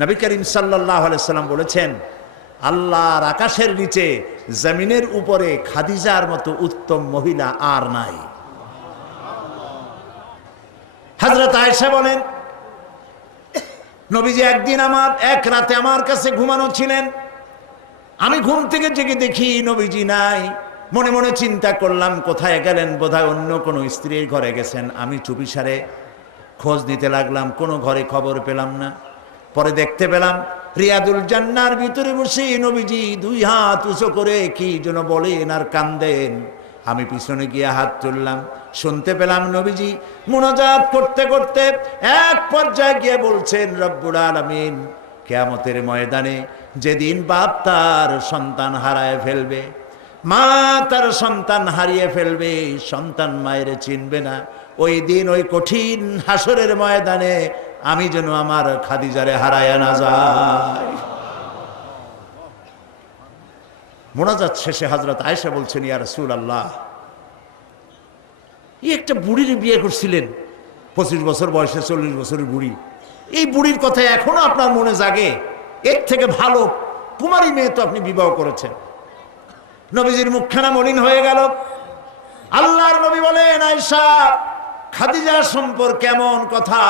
নবী করিম সাল্লাল্লাহু আলাইহি সাল্লাম বলেছেন, আল্লাহর আকাশের নিচে জমিনের উপরে খাদিজার মতো উত্তম মহিলা আর নাই। হযরত আয়েশা বলেন, নবীজি একদিন এক রাতে আমার কাছে ঘুমানো ছিলেন। আমি ঘুম থেকে জেগে দেখি নবীজি নাই। মনে মনে চিন্তা করলাম কোথায় গেলেন, বোধহয় অন্য কোনো স্ত্রীর ঘরে গেছেন। আমি চুপিসারে খোঁজ নিতে লাগলাম, কোনো ঘরে খবর পেলাম না। পরে দেখতে পেলাম রিয়াদুল জান্নার ভিতরে বসে নবীজি দুই হাত উঁচু করে কি যেন বলেন আর কান্দেন। আমি পিছনে গিয়ে হাত তুললাম, শুনতে পেলাম নবীজি মুনাজাত করতে করতে এক পর্যায়ে গিয়ে বলছেন, রব্বুল আলামিন, কিয়ামতের ময়দানে যেদিন বাপ তার সন্তান হারায় ফেলবে, মা তার সন্তান হারিয়ে ফেলবে, সন্তান মায়ের চিনবে না, ওই দিন ওই কঠিন হাসরের ময়দানে আমি যেন আমার খাদিজারে হারায়া না যাই। মোনাজাত শেষে হযরত আয়েশা বলছেন, ইয়া রাসূলুল্লাহ, এই একটা বুড়ির বিয়ে করছিলেন, 25 বছর বয়সে 40 বছরের বুড়ি। এই বুড়ির কথা এখনো আপনার মনে জাগে? এর থেকে ভালো কুমারী মেয়ে তো আপনি বিবাহ করেছেন। নবীজির মুখখানা মলিন হয়ে গেল। আল্লাহর নবী বলেন, আয়েশা, খাদিজা সম্পর্কে এমন কথা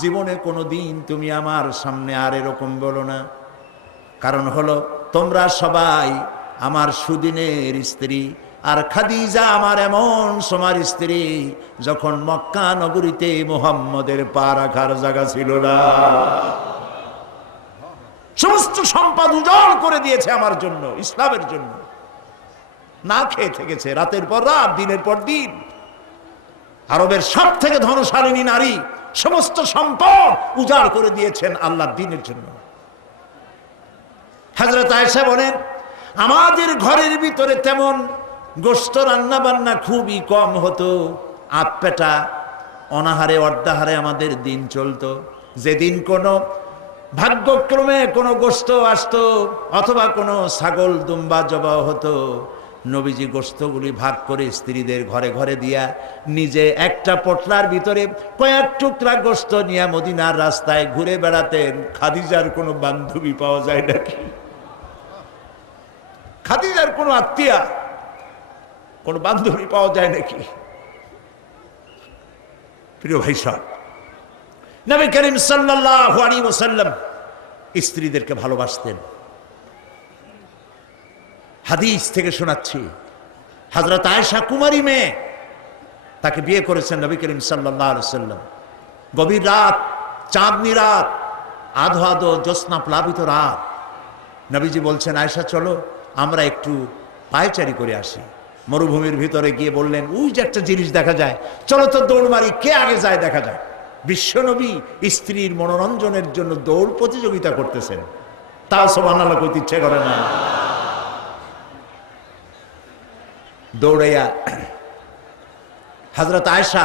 জীবনে কোনোদিন তুমি আমার সামনে আর এরকম বলো না। কারণ হলো তোমরা সবাই আমার সুদিনের স্ত্রী, আর খাদিজা আমার এমন সময়ের স্ত্রী যখন মক্কা নগরীতে মুহাম্মদের পা রাখার জায়গা ছিল না। সমস্ত সম্পদ উজাড় করে দিয়েছে আমার জন্য, ইসলামের জন্য। না খেয়ে থেকেছে রাতের পর রাত, দিনের পর দিন। আরবের সব থেকে ধনশালিনী নারী, সমস্ত সম্পদ উজাড় করে দিয়েছেন আল্লাহর দ্বীনের জন্য। হযরত আয়েশা বলেন, আমাদের ঘরের ভিতরে তেমন গোশত রান্না বান্না খুবই কম হতো। আধপেটা অনাহারে অর্ধাহারে আমাদের দিন চলতো। যেদিন কোনো ভাগ্যক্রমে কোনো গোশত আসতো অথবা কোনো ছাগল দুম্বা জবাই হতো, নবীজি গোশতগুলি ভাগ করে স্ত্রীদের ঘরে ঘরে দিয়া নিজে একটা পটলার ভিতরে কয়েক টুকরা গোশত নিয়ে মদিনার রাস্তায় ঘুরে বেড়াতেন। খাদিজার কোনো বান্ধবী পাওয়া যায় নাকি? খাদিজার কোনো আত্মীয়া, কোনো বান্ধবী পাওয়া যায় নাকি? প্রিয় ভাই সাহেব, নবী করিম সাল্লাল্লাহু আলাইহি ওয়াসাল্লাম স্ত্রীদেরকে ভালোবাসতেন। হাদিস থেকে শোনাচ্ছি, হযরত আয়েশা কুমারী মেয়ে, তাকে বিয়ে করেছেন নবী করিম সাল্লাল্লাহু আলাইহি ওয়াসাল্লাম। গভীর রাত, চাঁদনি রাত, আধো আধো জ্যোৎস্না প্লাবিত রাত। নবীজি বলছেন, আয়েশা চলো আমরা একটু পায়চারি করে আসি। মরুভূমির ভিতরে গিয়ে বললেন, ওই যে একটা জিনিস দেখা যায়, চলো তো দৌড় মারি, কে আগে যায় দেখা যায়। বিশ্বনবী স্ত্রীর মনোরঞ্জনের জন্য দৌড় প্রতিযোগিতা করতেছেন, তাও সুবহানাল্লাহ কইতে ইচ্ছে করে না। দৌড়াইয়া হযরত আয়েশা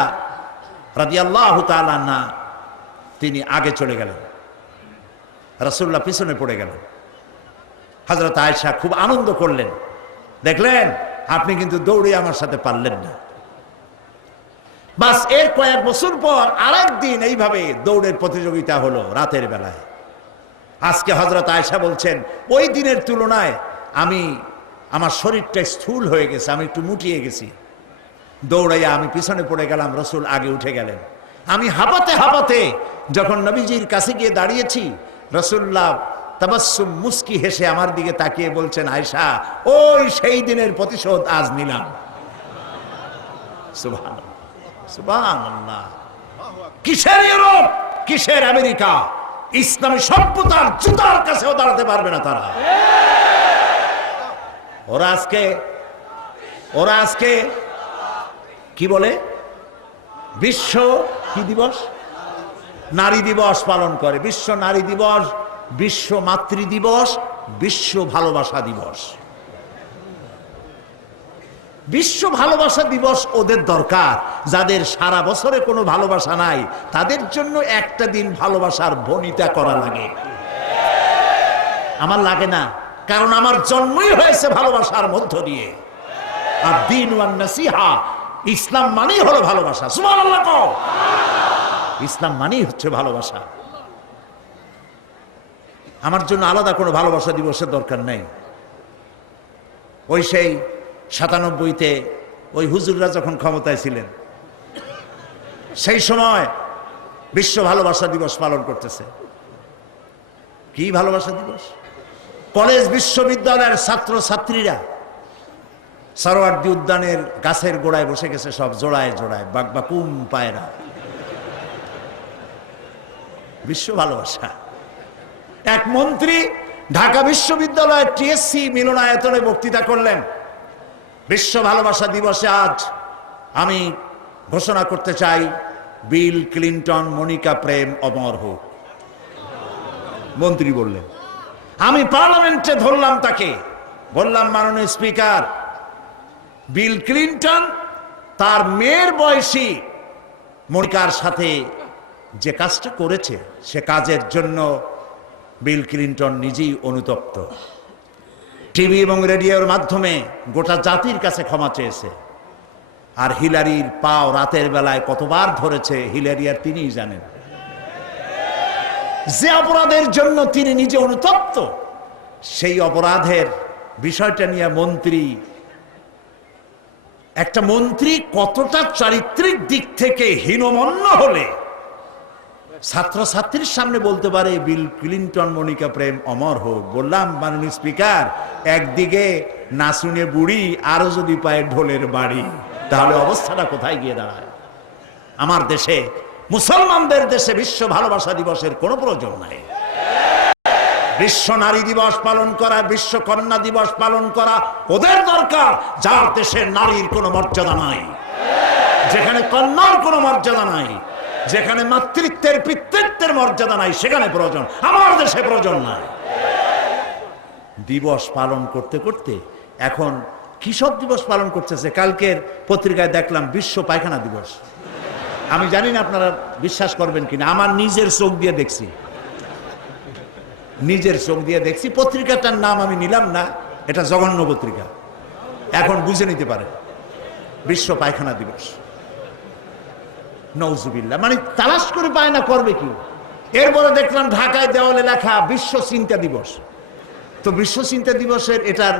রাদিয়াল্লাহু তাআলা আনহা তিনি আগে চলে গেলেন, রাসূলুল্লাহ পিছনে পড়ে গেলেন। হযরত আয়েশা খুব আনন্দ করলেন, দেখলেন আপনি কিন্তু দৌড়ে আমার সাথে পারলেন না। বাস এর কয়েক বছর পর আরেকদিন এইভাবে দৌড়ের প্রতিযোগিতা হলো রাতের বেলায়। আজকে হযরত আয়েশা বলছেন, ওই দিনের তুলনায় আমার শরীরটা স্থূল হয়ে গেছে, আমি একটু মুটিয়ে গেছি। দৌড়াইয়া আমি পিছনে পড়ে গেলাম, রাসূল আগে উঠে গেলেন। আমি হাঁপাতে হাঁপাতে যখন নবীজির কাছে গিয়ে দাঁড়িয়েছি, রাসূলুল্লাহ তাবাসসুম মুস্কি হেসে আমার দিকে তাকিয়ে বলছেন, আয়েশা, ওই সেই দিনের প্রতিশোধ আজ নিলাম। সুবহানাল্লাহ, সুবহানাল্লাহ। কিসের ইউরোপ, কিসের আমেরিকা, ইসলামী সভ্যতার জুতার কাছেও দাঁড়াতে পারবে না তারা। ওরা আজকে কি বলে, বিশ্ব কি দিবস, নারী দিবস পালন করে। বিশ্ব নারী দিবস, বিশ্ব মাতৃ দিবস, বিশ্ব ভালোবাসা দিবস। বিশ্ব ভালোবাসা দিবস ওদের দরকার, যাদের সারা বছরে কোনো ভালোবাসা নাই, তাদের জন্য একটা দিন ভালোবাসার বনিতা করা লাগে। আমার লাগে না, কারণ আমার জন্মই হয়েছে ভালোবাসার মধ্য দিয়ে। আর দ্বীন ওয়ান নাসিহা, ইসলাম মানেই হলো ভালোবাসা। সুবহানাল্লাহ, ইসলাম মানেই হচ্ছে ভালোবাসা। আমার জন্য আলাদা কোনো ভালোবাসা দিবসের দরকার নেই। ওই সেই 97-তে ওই হুজুররা যখন ক্ষমতায় ছিলেন, সেই সময় বিশ্ব ভালোবাসা দিবস পালন করতেছে। কি ভালোবাসা দিবস? কলেজ বিশ্ববিদ্যালয়ের ছাত্র ছাত্রীরা সরোয়ার্দী উদ্যানের গাছের গোড়ায় বসে গেছে, সব জোড়ায় জোড়ায় বাকবাকুম পায়রা। বিশ্ব ভালোবাসা। এক মন্ত্রী ঢাকা বিশ্ববিদ্যালয়ের টিএসসি মিলনায়তনে বক্তৃতা করলেন, বিশ্ব ভালোবাসা দিবসে আজ আমি ঘোষণা করতে চাই, বিল ক্লিনটন মনিকা প্রেম অমর হোক। মন্ত্রী বললেন। আমি পার্লামেন্টে ধরলাম তাকে, বললাম, মাননীয় স্পিকার, বিল ক্লিনটন তার মেয়ের বয়সী মনিকার সাথে যে কাজটা করেছে, সে কাজের জন্য বিল ক্লিনটন নিজেই অনুতপ্ত। টিভি এবং রেডিওর মাধ্যমে গোটা জাতির কাছে ক্ষমা চেয়েছে। আর হিলারির পাও রাতের বেলায় কতবার ধরেছে হিলারি আর তিনিই জানেন। যে অপরাধের জন্য তিনি নিজে অনুতপ্ত, সেই অপরাধের বিষয়টা নিয়ে একটা মন্ত্রী কতটা চারিত্রিক দিক থেকে হীনমন্য হলে ছাত্রছাত্রীর সামনে বলতে পারে বিল ক্লিনটন মনিকা প্রেম অমর হোক। বললাম, মাননীয় স্পিকার, একদিকে নাচুনে বুড়ি, আরো যদি পায় ঢোলের বাড়ি, তাহলে অবস্থাটা কোথায় গিয়ে দাঁড়ায়? আমার দেশে, মুসলমানদের দেশে বিশ্ব ভালোবাসা দিবসের কোনো প্রয়োজন নাই। বিশ্ব নারী দিবস পালন করা, বিশ্ব কন্যা দিবস পালন করা ওদের দরকার, যার দেশে নারীর কোনো মর্যাদা নাই, যেখানে কন্যার কোনো মর্যাদা নাই, যেখানে মাতৃত্বের পিতৃত্বের মর্যাদা নাই, সেখানে প্রয়োজন। আমার দেশে প্রয়োজন নাই। দিবস পালন করতে করতে এখন কিসব দিবস পালন করতেছে। কালকের পত্রিকায় দেখলাম বিশ্ব পায়খানা দিবস। আমি জানি না আপনারা বিশ্বাস করবেন কিনা, আমার নিজের চোখ দিয়ে দেখছি, নিজের চোখ দিয়ে দেখছি। পত্রিকাটার নাম আমি নিলাম না, এটা জঘন্য পত্রিকা, এখন বুঝে নিতে পারে। বিশ্ব পায়খানা দিবস, নওজুবিল্লাহ, মানে তালাশ করে পায় না, করবে কি? এরপরে দেখলাম ঢাকায় দেওয়ালে লেখা বিশ্ব চিন্তা দিবস। তো বিশ্ব চিন্তা দিবসের এটার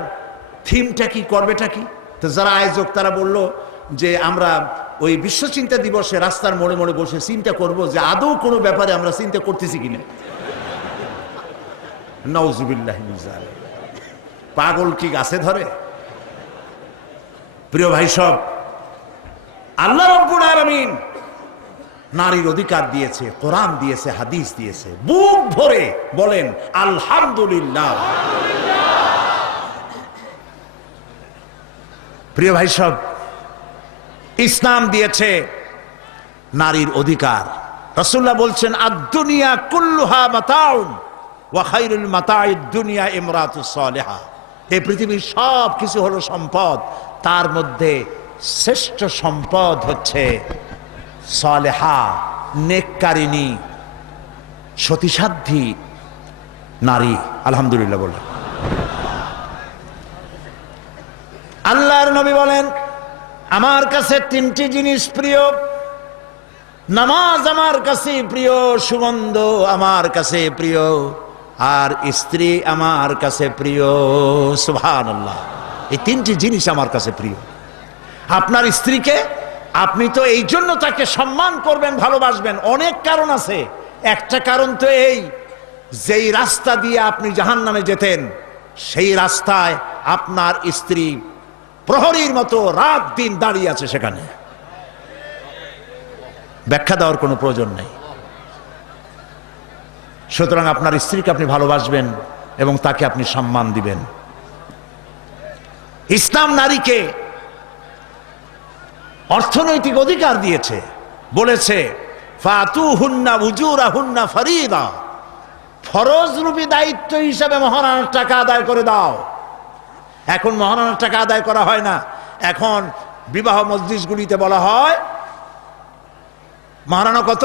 থিমটা কি, করবেটা কি? তো যারা আয়োজক তারা বলল যে আমরা ওই বিশ্ব চিন্তা দিবসে রাস্তার মোড়ে মোড়ে বসে চিন্তা করব যে আদৌ কোনো ব্যাপারে আমরা চিন্তা করতেছি কিনা। নওজুবিল্লাহ, পাগল কি গাছে ধরে? প্রিয় ভাই সব, আল্লাহ রাব্বুল আলামিন নারীর অধিকার দিয়েছে, কোরআন দিয়েছে, হাদিস দিয়েছে। বুক ভরে বলেন আলহামদুলিল্লাহ। প্রিয় ভাই সব, ইসলাম দিয়েছে নারীর অধিকার। রাসূলুল্লাহ বলছেন, আদ-দুনিয়া কুল্লুহা মাতাউন ওয়া খায়রুল মাতাইদ দুনিয়া ইমরাতুস সালিহা। এই পৃথিবীর সব কিছু হলো সম্পদ, তার মধ্যে শ্রেষ্ঠ সম্পদ হচ্ছে সালেহা, নেককারিনী, সতীসাধ্যী নারী। আলহামদুলিল্লাহ বলেন। আল্লাহর নবী বলেন, আমার কাছে তিনটি জিনিস প্রিয়, নামাজ আমার কাছে প্রিয়, সুগন্ধ আমার কাছে প্রিয়, আর স্ত্রী আমার কাছে প্রিয়। সুবহানাল্লাহ, এই তিনটি জিনিস আমার কাছে প্রিয়। আপনার স্ত্রীকে আপনি তো এই জন্য তাকে সম্মান করবেন, ভালোবাসবেন, অনেক কারণ আছে। একটা কারণ তো এই, যেই রাস্তা দিয়ে আপনি জাহান্নামে যেতেন, সেই রাস্তায় আপনার স্ত্রী প্রহরীর মতো রাত দিন দাঁড়িয়ে আছে, সেখানে ব্যাখ্যা দেওয়ার কোনো প্রয়োজন নেই। সুতরাং আপনার স্ত্রীকে আপনি ভালোবাসবেন এবং তাকে আপনি সম্মান দিবেন। ইসলাম নারীকে অর্থনৈতিক অধিকার দিয়েছে, বলেছে ফাতুহুন্না উজুরাহুন্না ফরিদা, ফরজ রূপী দায়িত্ব হিসাবে মহারানার টাকা আদায় করে দাও। এখন মহারানার টাকা আদায় করা হয় না, এখন বিবাহ মজলিসগুলিতে বলা হয় মহারানা কত?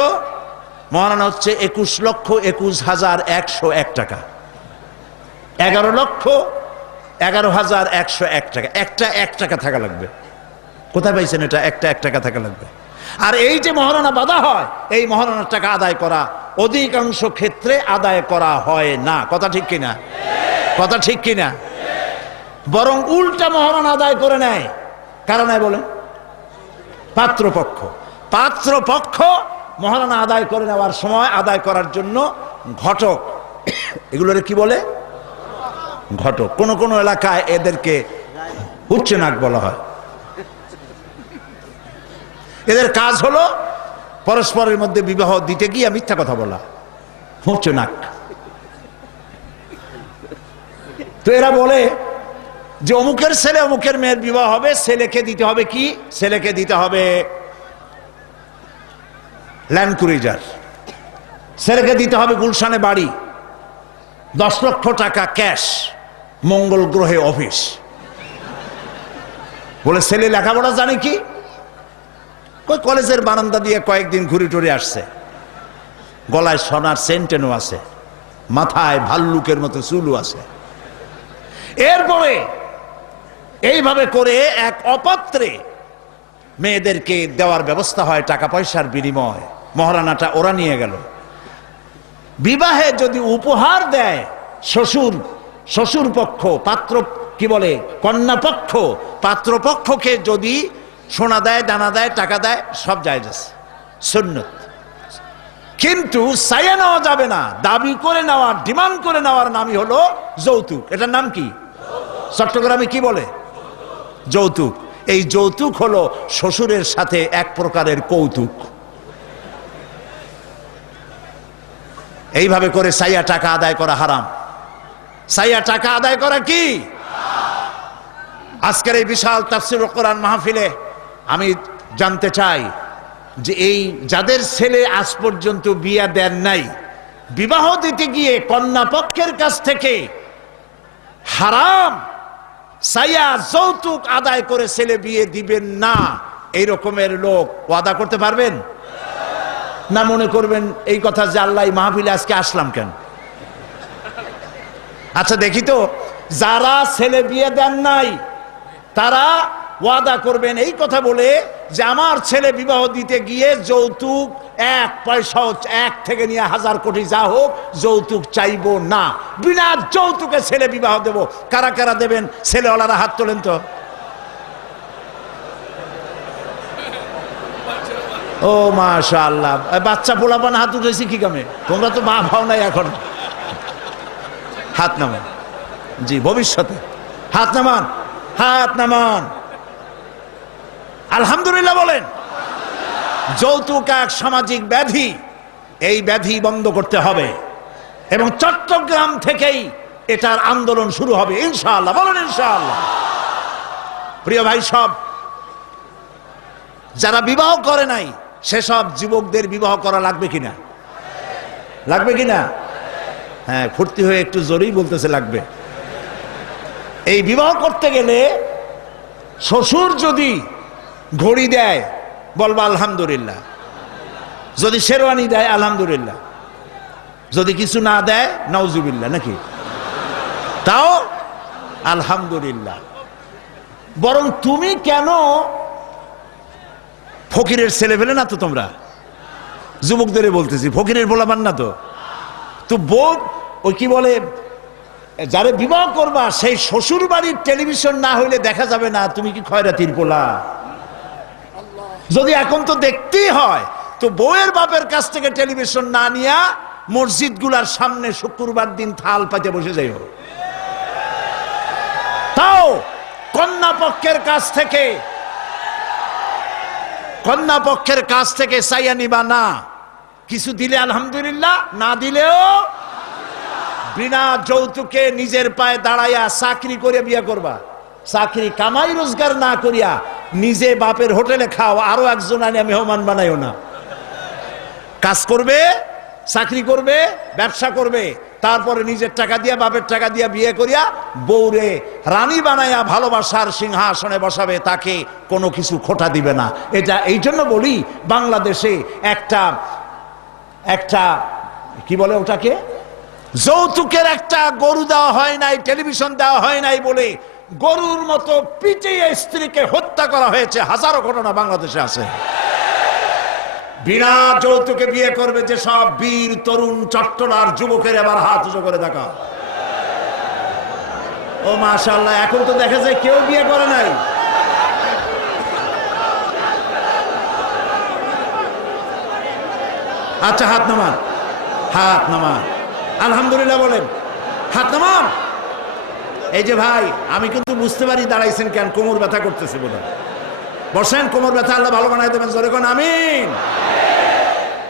মহারানা হচ্ছে 21,21,101 টাকা, 11,11,101 টাকা। একটা 1 টাকা থাকা লাগবে। কোথায় পাইছেন এটা? একটা 1 টাকা থাকা লাগবে। আর এই যে মহারানা বাঁধা হয়, এই মহারানার টাকা আদায় করা অধিকাংশ ক্ষেত্রে আদায় করা হয় না। কথা ঠিক কিনা? কথা ঠিক কিনা? বরং উল্টা মহারণা আদায় করে নেয়। কারণ বলেন, পাত্রপক্ষ। পাত্রপক্ষ মহারণা আদায় করে নেওয়ার সময় আদায় করার জন্য ঘটক, এগুলোর কি বলে? ঘটক। কোন কোন এলাকায় এদেরকে উচ্চনাক বলা হয়। এদের কাজ হলো পরস্পরের মধ্যে বিবাহ দিতে গিয়ে মিথ্যা কথা বলা, উচ্চনাক। তো এরা বলে যে অমুকের ছেলে অমুকের মেয়ের বিবাহ হবে, ছেলেকে দিতে হবে কি? ছেলেকে দিতে হবে ল্যান্ড ক্রুইজার, ছেলেকে দিতে হবে গুলশানে বাড়ি, 10 লক্ষ টাকা ক্যাশ, মঙ্গল গ্রহে অফিস। বলে ছেলে লেখাপড়া জানে কি? কলেজের বারান্দা দিয়ে কয়েকদিন ঘুরে টুরে আসছে, গলায় সোনার সেন্টেনও আছে, মাথায় ভাল্লুকের মতো চুলও আছে। এরপরে এইভাবে করে এক অপাত্রে মেয়েদেরকে দেওয়ার ব্যবস্থা হয় টাকা পয়সার বিনিময়। মহারানাটা ওরা নিয়ে গেল। বিবাহে যদি উপহার দেয় শ্বশুর, শ্বশুর পক্ষ, পাত্র কি বলে কন্যা পক্ষ, পাত্রপক্ষকে যদি সোনা দেয়, দানা দেয়, টাকা দেয়, সব জায়েজ আছে, সুন্নত। কিন্তু চাইয়া নেওয়া যাবে না। দাবি করে নেওয়ার, ডিমান্ড করে নেওয়ার নামই হলো যৌতুক। এটার নাম কি? চট্টগ্রামে কি বলে? যৌতুক। এই যৌতুক হলো শ্বশুরের সাথে এক প্রকারের কৌতুক। এইভাবে করে চাইয়া টাকা আদায় করা হারাম। চাইয়া টাকা আদায় করা কি? আজকের এই বিশাল তাফসীরুল কোরআন মাহফিলে আমি জানতে চাই যে এই যাদের ছেলে আজ পর্যন্ত বিয়ে দেন নাই, বিবাহ দিতে গিয়ে কন্যা পক্ষের কাছ থেকে হারাম চাইয়া যৌতুক আদায় করে ছেলে বিয়ে দিবেন না, এই রকমের লোক ওয়াদা করতে পারবেন না? মনে করবেন এই কথা যে আল্লাহ মাহফিলে আজকে আসলাম কেন? আচ্ছা দেখি তো, যারা ছেলে বিয়ে দেন নাই তারা ওয়াদা করবেন এই কথা বলে যে আমার ছেলে বিবাহ দিতে গিয়ে যৌতুক এক পয়সাও, 1 থেকে নিয়ে 1000 কোটি যা হোক, যৌতুক চাইবো না, বিনা যৌতুকে ছেলে বিবাহ দেব। কারা কারা দেবেন? ছেলেওয়ালারা হাত তোলেন তো। ও মাশাআল্লাহ, বাচ্চা পোলাপান হাত উঠেছি কি কামে? তোমরা তো মা ভাও নাই এখন। হাত নামান। জি, ভবিষ্যতে হাত নামান, হাত নামান। আলহামদুলিল্লাহ বলেন। যৌতুক এক সামাজিক ব্যাধি, এই ব্যাধি বন্ধ করতে হবে এবং চট্টগ্রাম থেকেই এটার আন্দোলন শুরু হবে ইনশাআল্লাহ। বলেন ইনশাআল্লাহ। প্রিয় ভাই, সব যারা বিবাহ করে নাই সেসব যুবকদের বিবাহ করা লাগবে কিনা? লাগবে কিনা? হ্যাঁ, ফুর্তি হয়ে একটু জোরেই বলতেছে লাগবে। এই বিবাহ করতে গেলে শ্বশুর যদি ঘড়ি দেয় বলবা আলহামদুলিল্লাহ, যদি শেরওয়ানি দেয় আলহামদুলিল্লাহ, যদি কিছু না দেয় নাউজুবিল্লাহ, নাকি? তাও আলহামদুলিল্লাহ। বরং তুমি কেন ফকিরের ছেলে পেলে না তো? তোমরা যুবকদের বলতেছি, ফকিরের বলাবান না তো। তো বউ ওই কি বলে, যারে বিবাহ করবা সেই শ্বশুর বাড়ির টেলিভিশন না হইলে দেখা যাবে না তুমি কি খয়রাতির পোলা। যদি এখন তো দেখতেই হয়, তো বউয়ের বাপের কাছ থেকে টেলিভিশন না নিয়া মসজিদ গুলার সামনে শুক্রবার দিন থাল পাতে বসে যাইও। তাও কন্যা পক্ষের কাছ থেকে চাইয়া নিবা না। কিছু দিলে আলহামদুলিল্লাহ, না দিলেও বিনা যৌতুকে নিজের পায়ে দাঁড়াইয়া চাকরি করে বিয়ে করবা। চাকরি কামাই রোজগার না করিয়া নিজে বাপের হোটেলে খাও, আরো একজন আনিয়া মেহমান বানাইও না। কাজ করবে, চাকরি করবে, ব্যবসা করবে, তারপরে নিজের টাকা দিয়া, বাপের টাকা দিয়া বিয়ে করিয়া বউরে রানী বানাইয়া ভালোবাসার সিংহাসনে বসাবে, তাকে কোনো কিছু খোটা দিবে না। এটা এই জন্য বলি, বাংলাদেশে একটা কি বলে ওটাকে, যৌতুকের একটা গরু দেওয়া হয় নাই, টেলিভিশন দেওয়া হয় নাই বলে গরুর মতো পিটিয়ে স্ত্রীকে হত্যা করা হয়েছে। হাজারো ঘটনা বাংলাদেশে আছে। বিনা যৌতুকে বিয়ে করবে যে সব বীর তরুণ চট্টলার যুবকের এবার হাত উঁচু করে দেখা। ও মাশাআল্লাহ, এখন তো দেখা যায় কেউ বিয়ে করে নাই। আচ্ছা, হাত নামান, হাত নামান, আলহামদুলিল্লাহ বলেন, হাত নামান। এই যে ভাই, আমি কিন্তু বুঝতে পারি দাঁড়াইছেন কেন, কোমর ব্যথা করতেছে বলে। বসেন, কোমর ব্যথা আল্লাহ ভালো বানাই দেবেন, জোরে কোন আমিন।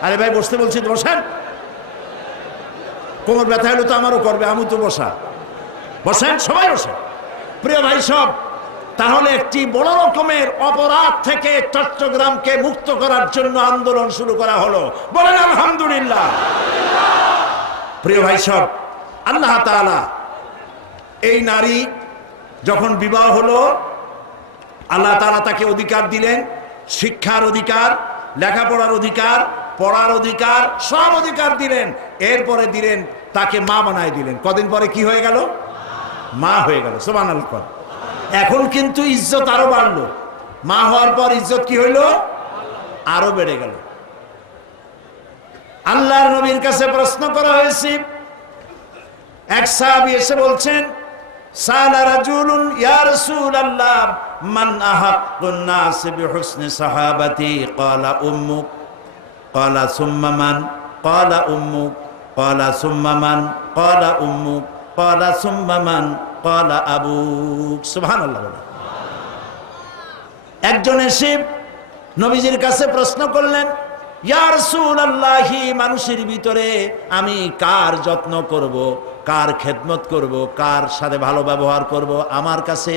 আরে ভাই বসতে বলছি, বসেন। কোমর ব্যথা হলে তো আমারও করবে, আমি তো বসা। বসেন, সবাই বসেন। প্রিয় ভাই সব, তাহলে একটি বড় রকমের অপরাধ থেকে চট্টগ্রামকে মুক্ত করার জন্য আন্দোলন শুরু করা হলো, বলেন আলহামদুলিল্লাহ। প্রিয় ভাই সব, আল্লাহ তাআলা এই নারী যখন বিবাহ হলো, আল্লাহ তাআলা তাকে অধিকার দিলেন, শিক্ষার অধিকার, লেখাপড়ার অধিকার, পড়ার অধিকার, সব অধিকার দিলেন। এরপরে দিলেন তাকে মা বানায় দিলেন। কদিন পরে কি হয়ে গেল? মা হয়ে গেল। সুবহানাল্লাহ। এখন কিন্তু ইজ্জত আরো বাড়লো। মা হওয়ার পর ইজ্জত কি হইল? আরো বেড়ে গেল। আল্লাহর নবীর কাছে প্রশ্ন করা হয়েছে। এক সাহাবী এসে বলছেন, সালা রাজুলুন ইয়া রাসূলুল্লাহ মান আহাক্কুন নাস বিহুসনি সাহাবাতি ক্বালা উম্মুক ক্বালা সুম্মা মান ক্বালা উম্মুক ক্বালা সুম্মা মান ক্বালা উম্মুক ক্বালা সুম্মা মান ক্বালা আবুক। সুবহানাল্লাহ। একজন এসে নবীজির কাছে প্রশ্ন করলেন, ইয়া রাসূলুল্লাহ, মানুষের ভিতরে আমি কার যত্ন করব, কার খেদমত করব, কার সাথে ভালো ব্যবহার করব, আমার কাছে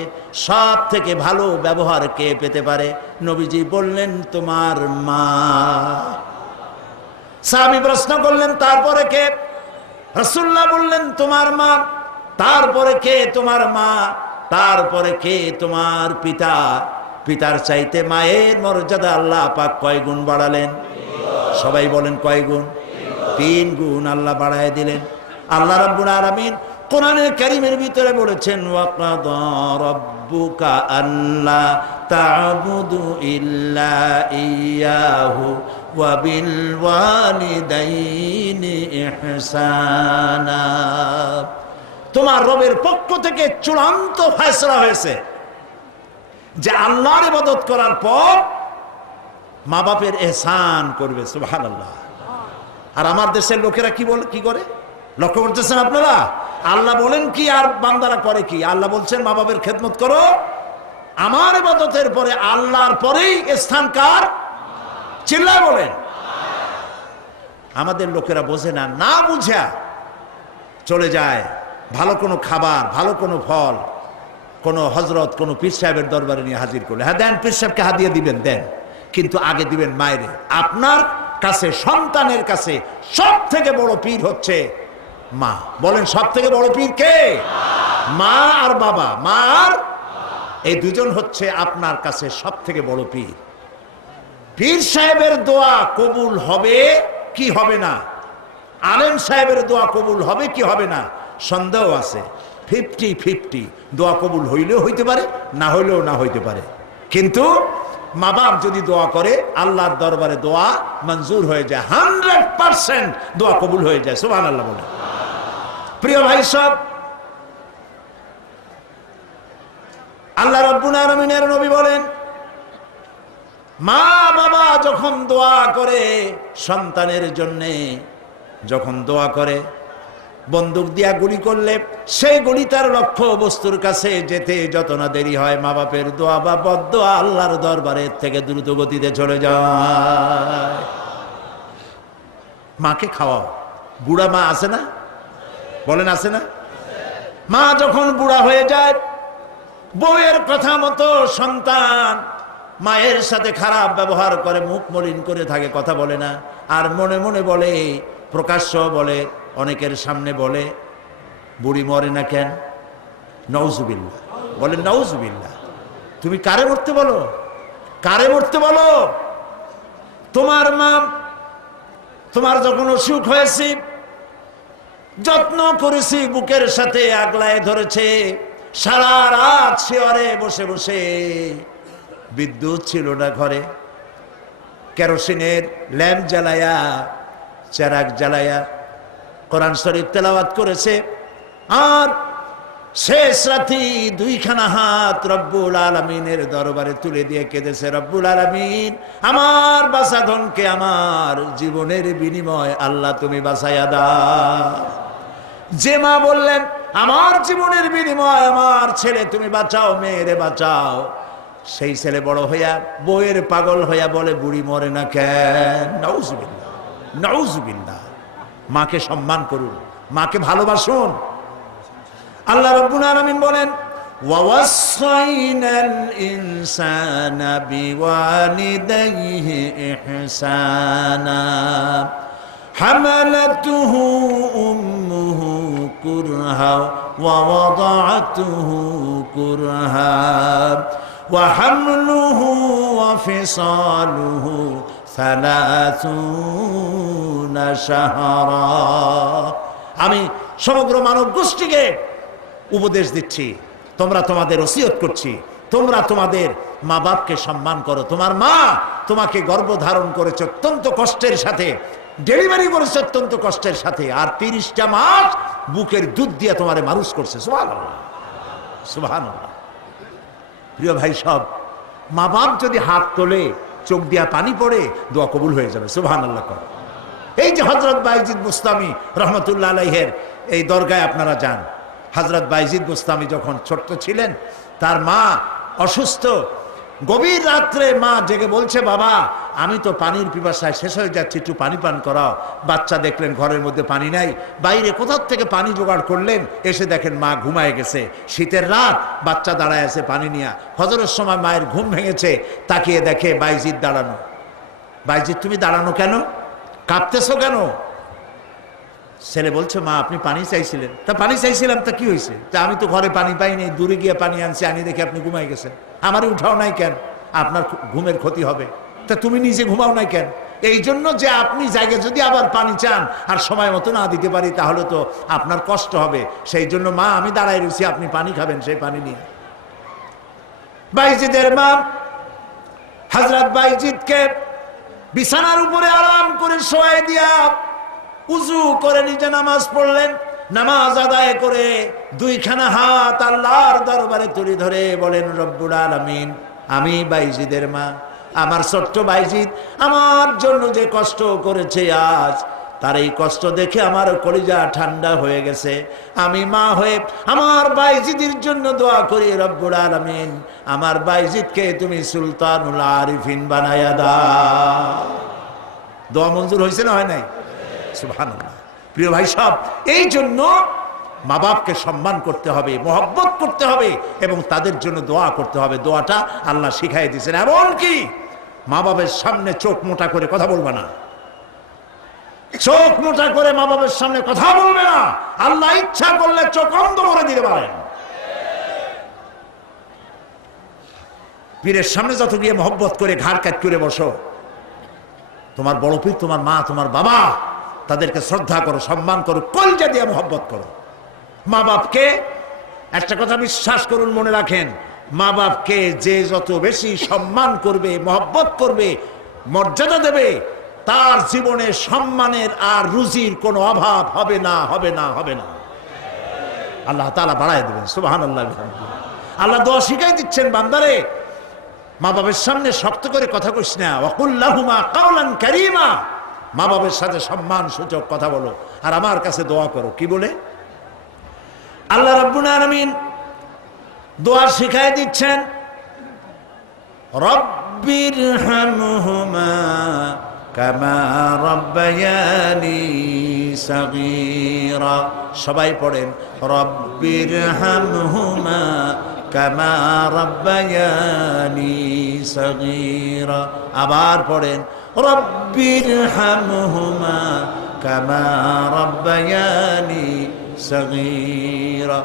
সব থেকে ভালো ব্যবহার কে পেতে পারে? নবীজি বললেন, তোমার মা। সাহাবী প্রশ্ন করলেন, তারপরে কে? রাসূলুল্লাহ বললেন, তোমার মা। তারপরে কে? তোমার মা। তারপরে কে? তোমার পিতা। পিতার চাইতে মায়ের মর্যাদা আল্লাহ পাক কয় গুণ বাড়ালেন? সবাই বলেন কয় গুণ? 3 গুণ আল্লাহ বাড়ায় দিলেন। আল্লাহ রাব্বুল আলামিন কোরআনের কারীমের ভিতরে বলেছেন, ওয়াকাদা রাব্বুকা আল্লা তা'বুদু ইল্লা ইয়াহু ওয়া বিল ওয়ালিদাইনি ইহসানা। তোমার রবের পক্ষ থেকে চূড়ান্ত ফয়সালা হয়েছে যে আল্লাহর ইবাদত করার পর মা বাপের ইহসান করবে। সুবহানাল্লাহ। আর আমার দেশের লোকেরা কি বলে, কি করে? লক্ষ্য করতেছেন আপনারা? আল্লাহ বলেন কি আর বান্দারা করে কি? আল্লাহ বলছেন মা বাবার খেদমত করো। আমার ইবাদতের পরে আল্লাহর পরেই স্থান কার? চিল্লায় বলেন। আমাদের লোকেরা বোঝে না, না বুঝা চলে যায় ভালো কোনো খাবার, ভালো কোনো ফল কোনো হযরত, কোনো পীর সাহেবের দরবারে নিয়ে হাজির করলে, হ্যাঁ দেন, পীর সাহেবকে হাদিয়া দিবেন, দেন, কিন্তু আগে দিবেন মায়েরে। আপনার কাছে, সন্তানের কাছে সব থেকে বড় পীর হচ্ছে মা। বলেন সব থেকে বড় পীর কে? মা আর বাবা। মা আর এই দুজন হচ্ছে আপনার কাছে সব থেকে বড় পীর। পীর সাহেবের দোয়া কবুল হবে কি হবে না, আলেম সাহেবের দোয়া কবুল হবে কি হবে না, সন্দেহ আছে। 50-50। দোয়া কবুল হইলেও হইতে পারে, না হইলেও না হইতে পারে। কিন্তু মা বাপ যদি দোয়া করে, আল্লাহর দরবারে দোয়া মঞ্জুর হয়ে যায়। 100% দোয়া কবুল হয়ে যায়। সুবহানাল্লাহ বলে। প্রিয় ভাই সব, আল্লাহ রাব্বুল আলামিনের নবী বলেন, মা বাবা যখন দোয়া করে সন্তানের জন্যে, যখন দোয়া করে, বন্দুক দিয়া গুলি করলে সেই গুলি তার লক্ষ্য বস্তুর কাছে যেতে যত না দেরি হয়, মা বাপের দোয়া বা বদদোয়া আল্লাহর দরবারের থেকে দ্রুত গতিতে চলে যায়। মাকে খাওয়াও। বুড়া মা আছে না? বলেন আছে না? মা যখন বুড়া হয়ে যায়, বউয়ের কথা মতো সন্তান মায়ের সাথে খারাপ ব্যবহার করে, মুখ মলিন করে থাকে, কথা বলে না, আর মনে মনে বলে, প্রকাশ্য বলে, অনেকের সামনে বলে, বুড়ি মরে না কেন? নাউজুবিল্লাহ। বলেন নাউজুবিল্লাহ। তুমি কারে মরতে বলো? কারে মরতে বলো? তোমার মা, তোমার যখন অসুখ হয়েছে, যত্ন করেছি, বুকের সাথে আগলায় ধরেছে, সারা রাত শেয়ারে বসে বসে, বিদ্যুৎ ছিল না ঘরে, কেরোসিনের ল্যাম্প জ্বালায়া, চেরাগ জ্বালায়া কোরআন শরীফ তেলাওয়াত করেছে। আর শেষ রাতি দুইখানা হাত রব্বুল আলামিনের দরবারে তুলে দিয়ে কেঁদেছে, রব্বুল আলামিন আমার বাঁচাধনকে আমার জীবনের বিনিময় আল্লাহ তুমি বাঁচাইয়া দাও। যে মা বললেন আমার জীবনের বিনিময় আমার ছেলে তুমি বাঁচাও, মেয়েরে বাঁচাও, সেই ছেলে বড় হইয়া বউয়ের পাগল হইয়া বলে বুড়ি মরে না কেন। নাউজুবিল্লাহ, নাউজুবিল্লাহ। মাকে সম্মান করুন, মাকে ভালোবাসুন। আল্লাহ রাব্বুল আলামিন বলেন ওয়াওয়াসাইনাল ইনসানা বিওয়ালিদাইহি ইহসানা হামালাতুহু উম্মুহু কুরহা ওয়া ওয়াদাআতুহু কুরহা ওয়া হামলুহু ওয়া ফিসালুহু 30 শাহরা। আমি সমগ্র মানব গোষ্ঠীকে উপদেশ দিচ্ছি, তোমরা তোমাদের ওসিয়ত করছি, তোমরা তোমাদের মা বাপকে সম্মান করো। তোমার মা তোমাকে গর্ভধারণ করেছে অত্যন্ত কষ্টের সাথে, ডেলিভারি করেছে অত্যন্ত কষ্টের সাথে, আর 30টা মাস বুকের দুধ দিয়ে তোমারে মানুষ করছে। সুবহানাল্লাহ, সুবহানাল্লাহ। প্রিয় ভাই সব, মা বাপ যদি হাত তোলে, চোখ দিয়া পানি পড়ে, দোয়া কবুল হয়ে যাবে। সুবহানাল্লাহ করো। এই যে হযরত বাইজিদ বুস্তামি রহমতুল্লাহ আলাইহির এই দরগায় আপনারা যান। হযরত বাইজিদ বুস্তামি যখন ছোট্ট ছিলেন, তার মা অসুস্থ, গভীর রাত্রে মা জেগে বলছে বাবা আমি তো পানির পিপাসায় শেষ হয়ে যাচ্ছি, একটু পানি পান করাও। বাচ্চা দেখলেন ঘরের মধ্যে পানি নাই, বাইরে কোথাও থেকে পানি জোগাড় করলেন, এসে দেখেন মা ঘুমায় গেছে। শীতের রাত, বাচ্চা দাঁড়ায় আছে পানি নিয়ে। ফজরের সময় মায়ের ঘুম ভেঙেছে, তাকিয়ে দেখে বাইজিদ দাঁড়ানো। বাইজিদ তুমি দাঁড়ানো কেন, কাঁপতেছো কেন? ছেলে বলছে মা আপনি পানি চাইছিলেন। তা পানি চাইছিলাম, তা কি হয়েছে? তা আমি তো ঘরে পানি পাইনি, দূরে গিয়ে পানি আনছি, আনি দেখে আপনি ঘুমাই গেছেন, আমারই উঠাও নাই কেন? আপনার ঘুমের ক্ষতি হবে। তা তুমি নিজে ঘুমাও নাই কেন? এই জন্য যে আপনি জায়গায় যদি আবার পানি চান আর সময় মতো না দিতে পারি, তাহলে তো আপনার কষ্ট হবে। সেই জন্য মা আমি দাঁড়াই রয়েছি, আপনি পানি খাবেন, সেই পানি নিয়ে। বাইজিদের মা হযরত বাইজিদকে বিছানার উপরে আরাম করে শোয়াই দিয়া উযু করে নিজে নামাজ পড়লেন। নামাজ আদায় করে দুইখানা হাত আল্লাহর দরবারে তুলে ধরে বলেন রব্বুল আলামিন আমি বাইজিদের মা, আমার ছোট্ট বাইজিদ আমার জন্য যে কষ্ট করেছে আজ, তার এই কষ্ট দেখে আমার কলিজা ঠান্ডা হয়ে গেছে। আমি মা হয়ে আমার বাইজিদের জন্য দোয়া করি রব্বুল আলামিন আমার বাইজিদকে তুমি সুলতানুল আরিফিন বানায়া দাও। দোয়া মঞ্জুর হয়েছে না হয় নাই? সুবহানাল্লাহ। প্রিয় ভাই সব, এই জন্য মা বাপকে সম্মান করতে হবে, মহব্বত করতে হবে এবং তাদের জন্য দোয়া করতে হবে। দোয়াটা আল্লাহ শিখাই দিয়েছেন। এমনকি মা বাবার সামনে চোখ মোটা করে কথা বলবে না, চোখ মোটা করে মা বাবার সামনে কথা বলবে না। আল্লাহ ইচ্ছা করলে চোখ অন্ধ করে দিতে পারেন। পীরের সামনে যত গিয়ে মহব্বত করে ঘাড় কাট করে বসো, তোমার বড় পীর, তোমার মা, তোমার বাবা, তাদেরকে শ্রদ্ধা করো, সম্মান করো, কলজা দিয়ে মহব্বত করো। মা বাপকে একটা কথা বিশ্বাস করুন, মনে রাখেন, মা বাপকে যে যত বেশি সম্মান করবে, মহব্বত করবে, মর্যাদা দেবে, তার জীবনে সম্মানের আর রুজির কোনো অভাব হবে না, হবে না, হবে না। আল্লাহ তাআলা বাড়ায় দেবেন। সুবহানাল্লাহ। আল্লাহ দোয়া শিখাই দিচ্ছেন বান্দারে, মা বাবার সামনে শক্ত করে কথা কইস না, ওয়াকুল লাহুমা কাওলান কারীমা, মা বাবার সাথে সম্মান সূচক কথা বলো আর আমার কাছে দোয়া করো। কি বলে? আল্লাহ রাব্বুল আলামিন দোয়া শিখাই দিচ্ছেন, রব্বিরহামহুমা কামা রাব্বায়ানি সাগীরা। সবাই পড়েন রব্বিরহামহুমা কামা রাব্বায়ানি সাগীরা। আবার পড়েন রব্বিরহামহুমা কামা রাব্বায়ানি সাগীরা।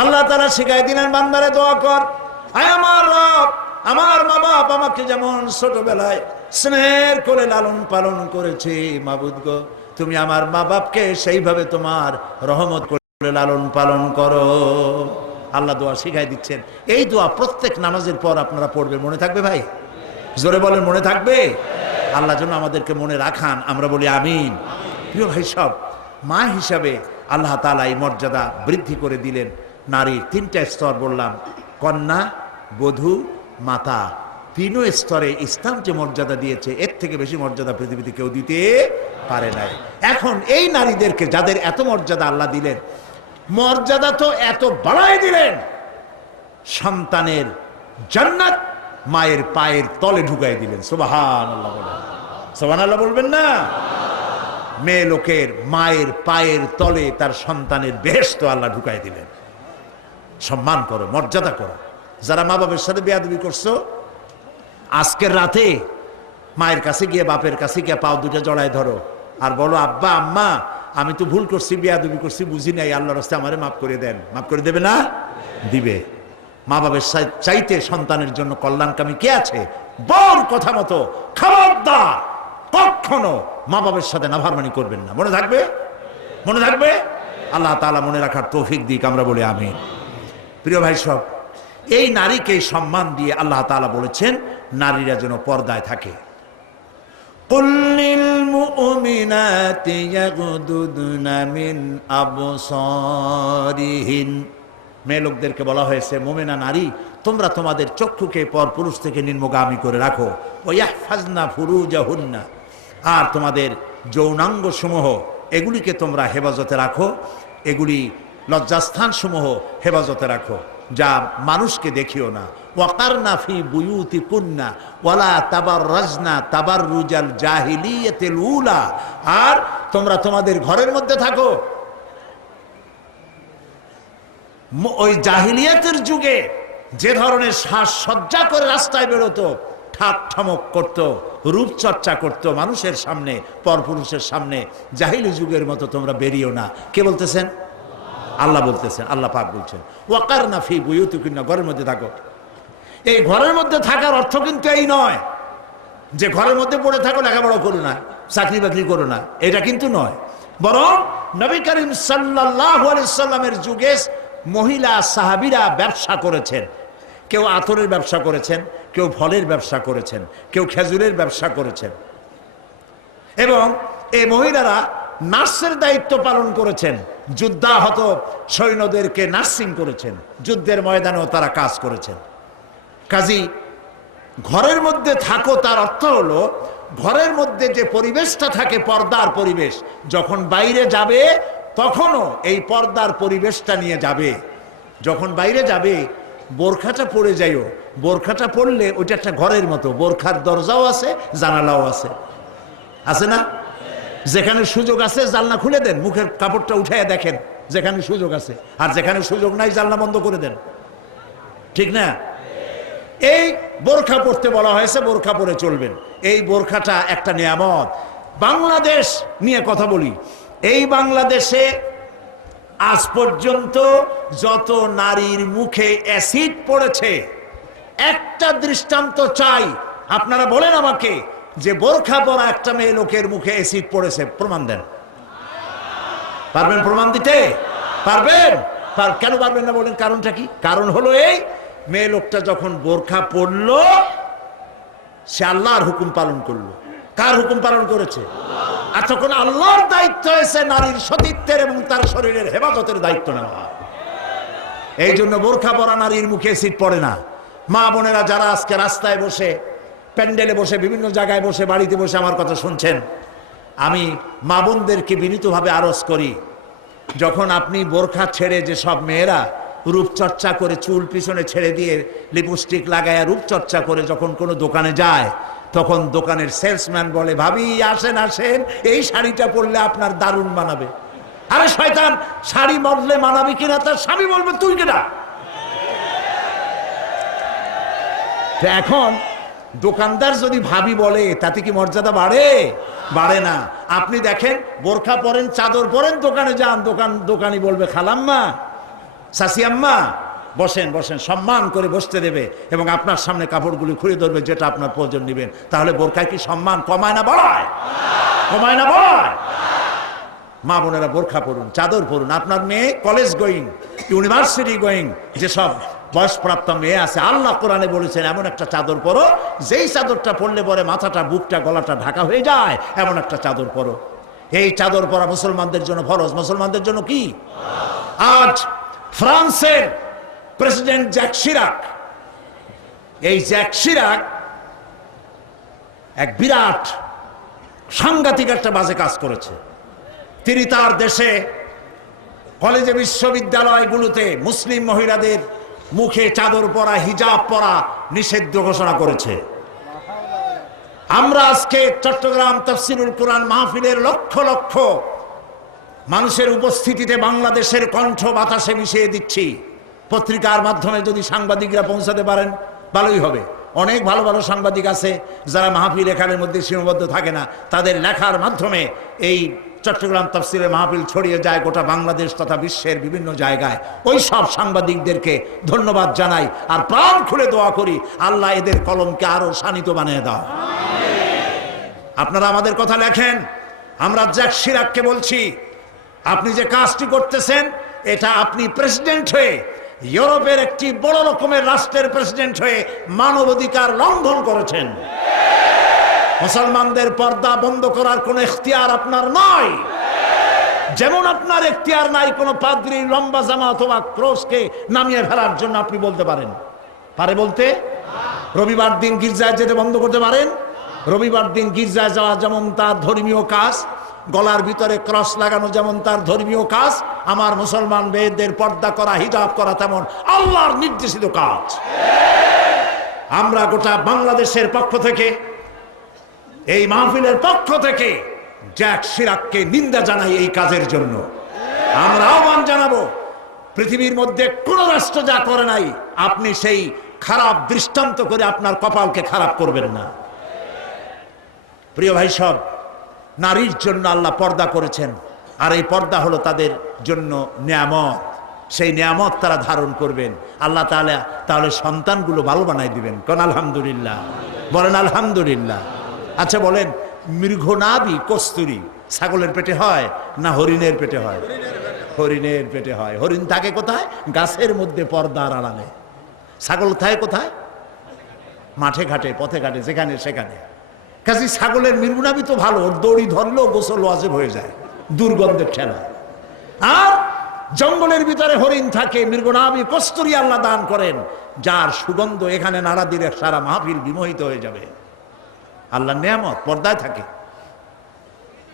আল্লাহ তাআলা শিখাই দিলেন বান্দারে দোয়া কর, আয় আমার রব, আমার মা বাপ আমাকে যেমন ছোটবেলায় স্নেহের করে লালন পালন করেছে, মাবুদ গো তুমি আমার মা বাপকে সেইভাবে তোমার রহমত করে লালন পালন করো। আল্লাহ দোয়া শিখাই দিচ্ছেন। এই দোয়া প্রত্যেক নামাজের পর আপনারা পড়বেন। মনে থাকবে ভাই? জোরে বলেন, মনে থাকবে? আল্লাহ যেন আমাদেরকে মনে রাখান, আমরা বলি আমিন। প্রিয় ভাই সব, মা হিসাবে আল্লাহ তাআলা এই মর্যাদা বৃদ্ধি করে দিলেন। নারীর তিনটা স্তর বললাম, কন্যা, বধূ, মাতা। তিনও স্তরে ইসলাম যে মর্যাদা দিয়েছে, এর থেকে বেশি মর্যাদা পৃথিবীতে কেউ দিতে পারে নাই। এখন এই নারীদেরকে যাদের এত মর্যাদা আল্লাহ দিলেন, মর্যাদা তো এত বাড়াই দিলেন, সন্তানের জান্নাত মায়ের পায়ের তলে ঢুকাই দিলেন। সুবহানাল্লাহ বলেন, সুবহানাল্লাহ বলবেন না? মেয়ে লোকের মায়ের পায়ের তলে তার সন্তানের বেহেশত আল্লাহ ঢুকাই দিলেন। সম্মান করো, মর্যাদা করো। যারা মা বাবার সাথে বেয়াদবি করছো, আজকের রাতে মায়ের কাছে গিয়ে, বাপের কাছে গিয়ে পাও দুটো জড়ায় ধরো আর বলো, আব্বা আম্মা আমি তো ভুল করছি, বেয়াদবি করছি, বুঝি নাই, আল্লাহর রাস্তায় আমারে মাফ করে দেন। মাফ করে দেবে না? দিবে। মা বাবার চাইতে সন্তানের জন্য কল্যাণকামী কে আছে? বউর কথা মতো খবরদার কখনো মা বাবার সাথে নাফরমানি করবেন না। মনে থাকবে? মনে থাকবে? আল্লাহ তাআলা মনে রাখার তৌফিক দিক, আমরা বলি আমিন। প্রিয় ভাই সব, এই নারীকে সম্মান দিয়ে আল্লাহ তাআলা বলেছেন নারীরা যেন পর্দায় থাকে। কুল লিল মুমিনাতি ইয়াগদুদনা মিন আবসারিহিন, মেয়ে লোকদেরকে বলা হয়েছে, মুমিনা নারী তোমরা তোমাদের চক্ষুকে পর পুরুষ থেকে নিম্নগামী করে রাখো। ওয়াহফাজনা ফুরুজাহুন্না, আর তোমাদের যৌনাঙ্গ সমূহ এগুলিকে তোমরা হেফাজতে রাখো, এগুলি লজ্জাস্থান সমূহ হেফাজতে রাখো, যা মানুষকে দেখিও না। ওয়াকারনা ফি বুয়ুতিকুন্না ওয়ালা তাবাররাজনা তাবাররুজাল জাহিলিয়াতিল উলা, আর তোমরা তোমাদের ঘরের মধ্যে থাকো। ওই জাহিলিয়াতের যুগে যে ধরনের সাজসজ্জা করে রাস্তায় বেরোতো, ঠাক ঠমক করত, রূপচর্চা করত মানুষের সামনে, পরপুরুষের সামনে, জাহিলি যুগের মতো তোমরা বেরিও না। কে বলতেছেন? আল্লাহ বলতেছেন, আল্লাহ পাক বলছেন ওয়াকারনা ফি বুয়ুতিকুন্না, ঘরের মধ্যে থাকো। এই ঘরের মধ্যে থাকার অর্থ কিন্তু এই নয় যে ঘরের মধ্যে পড়ে থাকো, লেখাপড়া করো না, চাকরি বাকরি করো না, এটা কিন্তু নয়। বরং নবী করিম সাল্লাল্লাহু আলাইহি সাল্লামের যুগে মহিলা সাহাবীরা ব্যবসা করেছেন। কেউ আতরের ব্যবসা করেছেন, কেউ ফলের ব্যবসা করেছেন, কেউ খেজুরের ব্যবসা করেছেন, এবং এই মহিলারা নার্সের দায়িত্ব পালন করেছেন। যুদ্ধাহত সৈন্যদেরকে নার্সিং করেছেন, যুদ্ধের ময়দানেও তারা কাজ করেছেন। কাজী ঘরের মধ্যে থাকো, তার অর্থ হলো ঘরের মধ্যে যে পরিবেশটা থাকে পর্দার পরিবেশ, যখন বাইরে যাবে তখনও এই পর্দার পরিবেশটা নিয়ে যাবে। যখন বাইরে যাবে বোরখাটা পরে যাইও, বোরখাটা পরলে ওইটা একটা ঘরের মতো, বোরখার দরজাও আছে, জানালাও আছে, আছে না? যেখানে সুযোগ আছে জানলা খুলে দেন, মুখের কাপড়টা উঠাইয়া দেখেন যেখানে সুযোগ আছে, আর যেখানে সুযোগ নাই জানলা বন্ধ করে দেন, ঠিক না? এই বোরখা পরতে বলা হয়েছে, বোরখা পরে চলবেন। এই বোরখাটা একটা নিয়ামত। বাংলাদেশ নিয়ে কথা বলি, এই বাংলাদেশে আজ পর্যন্ত যত নারীর মুখে অ্যাসিড পড়েছে, একটা দৃষ্টান্ত চাই। আপনারা বলেন আমাকে যে বোরখা পরা একটা মেয়ে লোকের মুখে অ্যাসিড পড়েছে, প্রমাণ দেন। পারবেন প্রমাণ দিতে? পারবেন? কেন পারবেন না বলেন? কারণটা কি? কারণ হলো এই, মেয়ে লোকটা যখন বোরখা পরলো সে আল্লাহর হুকুম পালন করলো। কার হুকুম পালন করেছে? আর তখন আল্লাহর দায়িত্ব হয়েছে নারীর সতীত্বের এবং তার শরীরের হেফাজতের দায়িত্ব নেওয়া। এই জন্য বোরখা পরা নারীর মুখে অ্যাসিড পড়ে না। মা বোনেরা যারা আজকে রাস্তায় বসে, প্যান্ডেলে বসে, বিভিন্ন জায়গায় বসে, বাড়িতে বসে আমার কথা শুনছেন, আমি মা বোনদেরকে বিনীতভাবে আরজ করি, যখন আপনি বোরখা ছেড়ে, যে সব মেয়েরা রূপচর্চা করে চুল পিছনে ছেড়ে দিয়ে লিপস্টিক লাগায় রূপচর্চা করে যখন কোনো দোকানে যায়, তখন দোকানের সেলসম্যান বলে, ভাবি আসেন আসেন, এই শাড়িটা পরলে আপনার দারুণ মানাবে। আরে শয়তান, শাড়ি বদলে মানাবে কিনা তার স্বামী বলবে তুই কিনা। এখন দোকানদার যদি ভাবি বলে তাতে কি মর্যাদা বাড়ে? বাড়ে না। আপনি দেখেন বোরখা পরেন, চাদর পরেন, দোকানে যান, দোকানি বলবে খালাম্মা, চাচি আম্মা, বসেন বসেন, সম্মান করে বসতে দেবে এবং আপনার সামনে কাপড়গুলি খুলে ধরবে যেটা আপনার প্রয়োজন নেবেন। তাহলে বোরখায় কি সম্মান কমায় না বাড়ায়? কমায় না বাড়ায়? মা বোনেরা বোরখা পরুন, চাদর পরুন। আপনার মেয়ে কলেজ গোয়িং, ইউনিভার্সিটি গোয়িং, যেসব বয়সপ্রাপ্ত মেয়ে আছে, আল্লাহ কোরআনে বলেছেন এমন একটা চাদর পরো যেই চাদরটা পরলে পরে মাথাটা, বুকটা, গলাটা ঢাকা হয়ে যায়, এমন একটা চাদর পরো। এই চাদর পরা মুসলমানদের জন্য ফরজ। মুসলমানদের জন্য কি? আজ ফ্রান্সের প্রেসিডেন্ট জ্যাক শিরাক, এই জ্যাক শিরাক এক বিরাট সাংঘাতিক একটা বাজে কাজ করেছে। তিনি তার দেশে কলেজে, বিশ্ববিদ্যালয়গুলোতে মুসলিম মহিলাদের মুখে চাদর পরা, হিজাব পরা নিষিদ্ধ ঘোষণা করেছে। আমরা আজকে চট্টগ্রাম তাফসীরুল কোরআন মাহফিলের লক্ষ লক্ষ মানুষের উপস্থিতিতে বাংলাদেশের কণ্ঠ বাতাসে মিশিয়ে দিচ্ছি। পত্রিকার মাধ্যমে যদি সাংবাদিকরা পৌঁছাতে পারেন ভালোই হবে। অনেক ভালো ভালো সাংবাদিক আছে যারা মাহফিল এখানের মধ্যে সীমাবদ্ধ থাকে না, তাদের লেখার মাধ্যমে এই চট্টগ্রাম তাফসীরের মাহফিল ছড়িয়ে যায় গোটা বাংলাদেশ তথা বিশ্বের বিভিন্ন জায়গায়। ওই সব সাংবাদিকদেরকে ধন্যবাদ জানাই আর প্রাণ খুলে দোয়া করি, আল্লাহ এদের কলমকে আরো শানিত বানিয়ে দাও। আপনারা আমাদের কথা লেখেন, আমরা জ্যাক শিরাককে বলছি, আপনি যে কাজটি করতেছেন এটা আপনি প্রেসিডেন্ট হয়ে, ইউরোপের একটি বড় রকমের রাষ্ট্রের প্রেসিডেন্ট হয়ে মানবাধিকার লঙ্ঘন করেছেন। মুসলমানদের পর্দা বন্ধ করার কোনো ইখতিয়ার আপনার নয়, যেমন আপনার ইখতিয়ার নাই কোনো পাদ্রী লম্বা জামা অথবা ক্রসকে নামিয়ে ফেলার জন্য। আপনি বলতে পারেন, পারে বলতে? রবিবার দিন গির্জায় যেতে বন্ধ করতে পারেন? রবিবার দিন গির্জায় যাওয়া যেমন তার ধর্মীয় কাজ, গলার ভিতরে ক্রস লাগানো যেমন তার ধর্মীয় কাজ, আমার মুসলমান মেয়েদের পর্দা করা, হিজাব করা তেমন আল্লাহর নির্দেশিত কাজ। আমরা গোটা বাংলাদেশের পক্ষ থেকে, এই মাহফিলের পক্ষ থেকে জ্যাক শিরাককে নিন্দা জানাই এই কাজের জন্য। আমরা আহ্বান জানাবো, পৃথিবীর মধ্যে কোন রাষ্ট্র যা করে নাই, আপনি সেই খারাপ দৃষ্টান্ত করে আপনার কপালকে খারাপ করবেন না। প্রিয় ভাই সব, নারীর জন্য আল্লাহ পর্দা করেছেন, আর এই পর্দা হলো তাদের জন্য নিয়ামত। সেই নিয়ামত তারা ধারণ করবেন, আল্লাহ তাআলা তাহলে সন্তানগুলো ভালো বানাই দিবেন। কোন আলহামদুলিল্লাহ, বলেন আলহামদুলিল্লাহ। আচ্ছা বলেন, মৃগনাভি কস্তুরী ছাগলের পেটে হয় না হরিণের পেটে হয়? হরিণের পেটে হয়। হরিণ থাকে কোথায়? গাছের মধ্যে, পর্দার আড়ালে। ছাগল থাকে কোথায়? মাঠে ঘাটে, পথে ঘাটে, যেখানে সেখানে। কাজী ছাগলের মৃগনাভি তো ভালো, দড়ি ধরলেও গোসল ওয়াজিব হয়ে যায়, দুর্গন্ধের ঠেলা। আর জঙ্গলের ভিতরে হরিণ থাকে, মৃগনাভি কস্তুরী আল্লাহ দান করেন, যার সুগন্ধ এখানে নাড়া দিলে সারা মাহফিল বিমোহিত হয়ে যাবে। আল্লাহ নিয়ামত পর্দায় থাকে।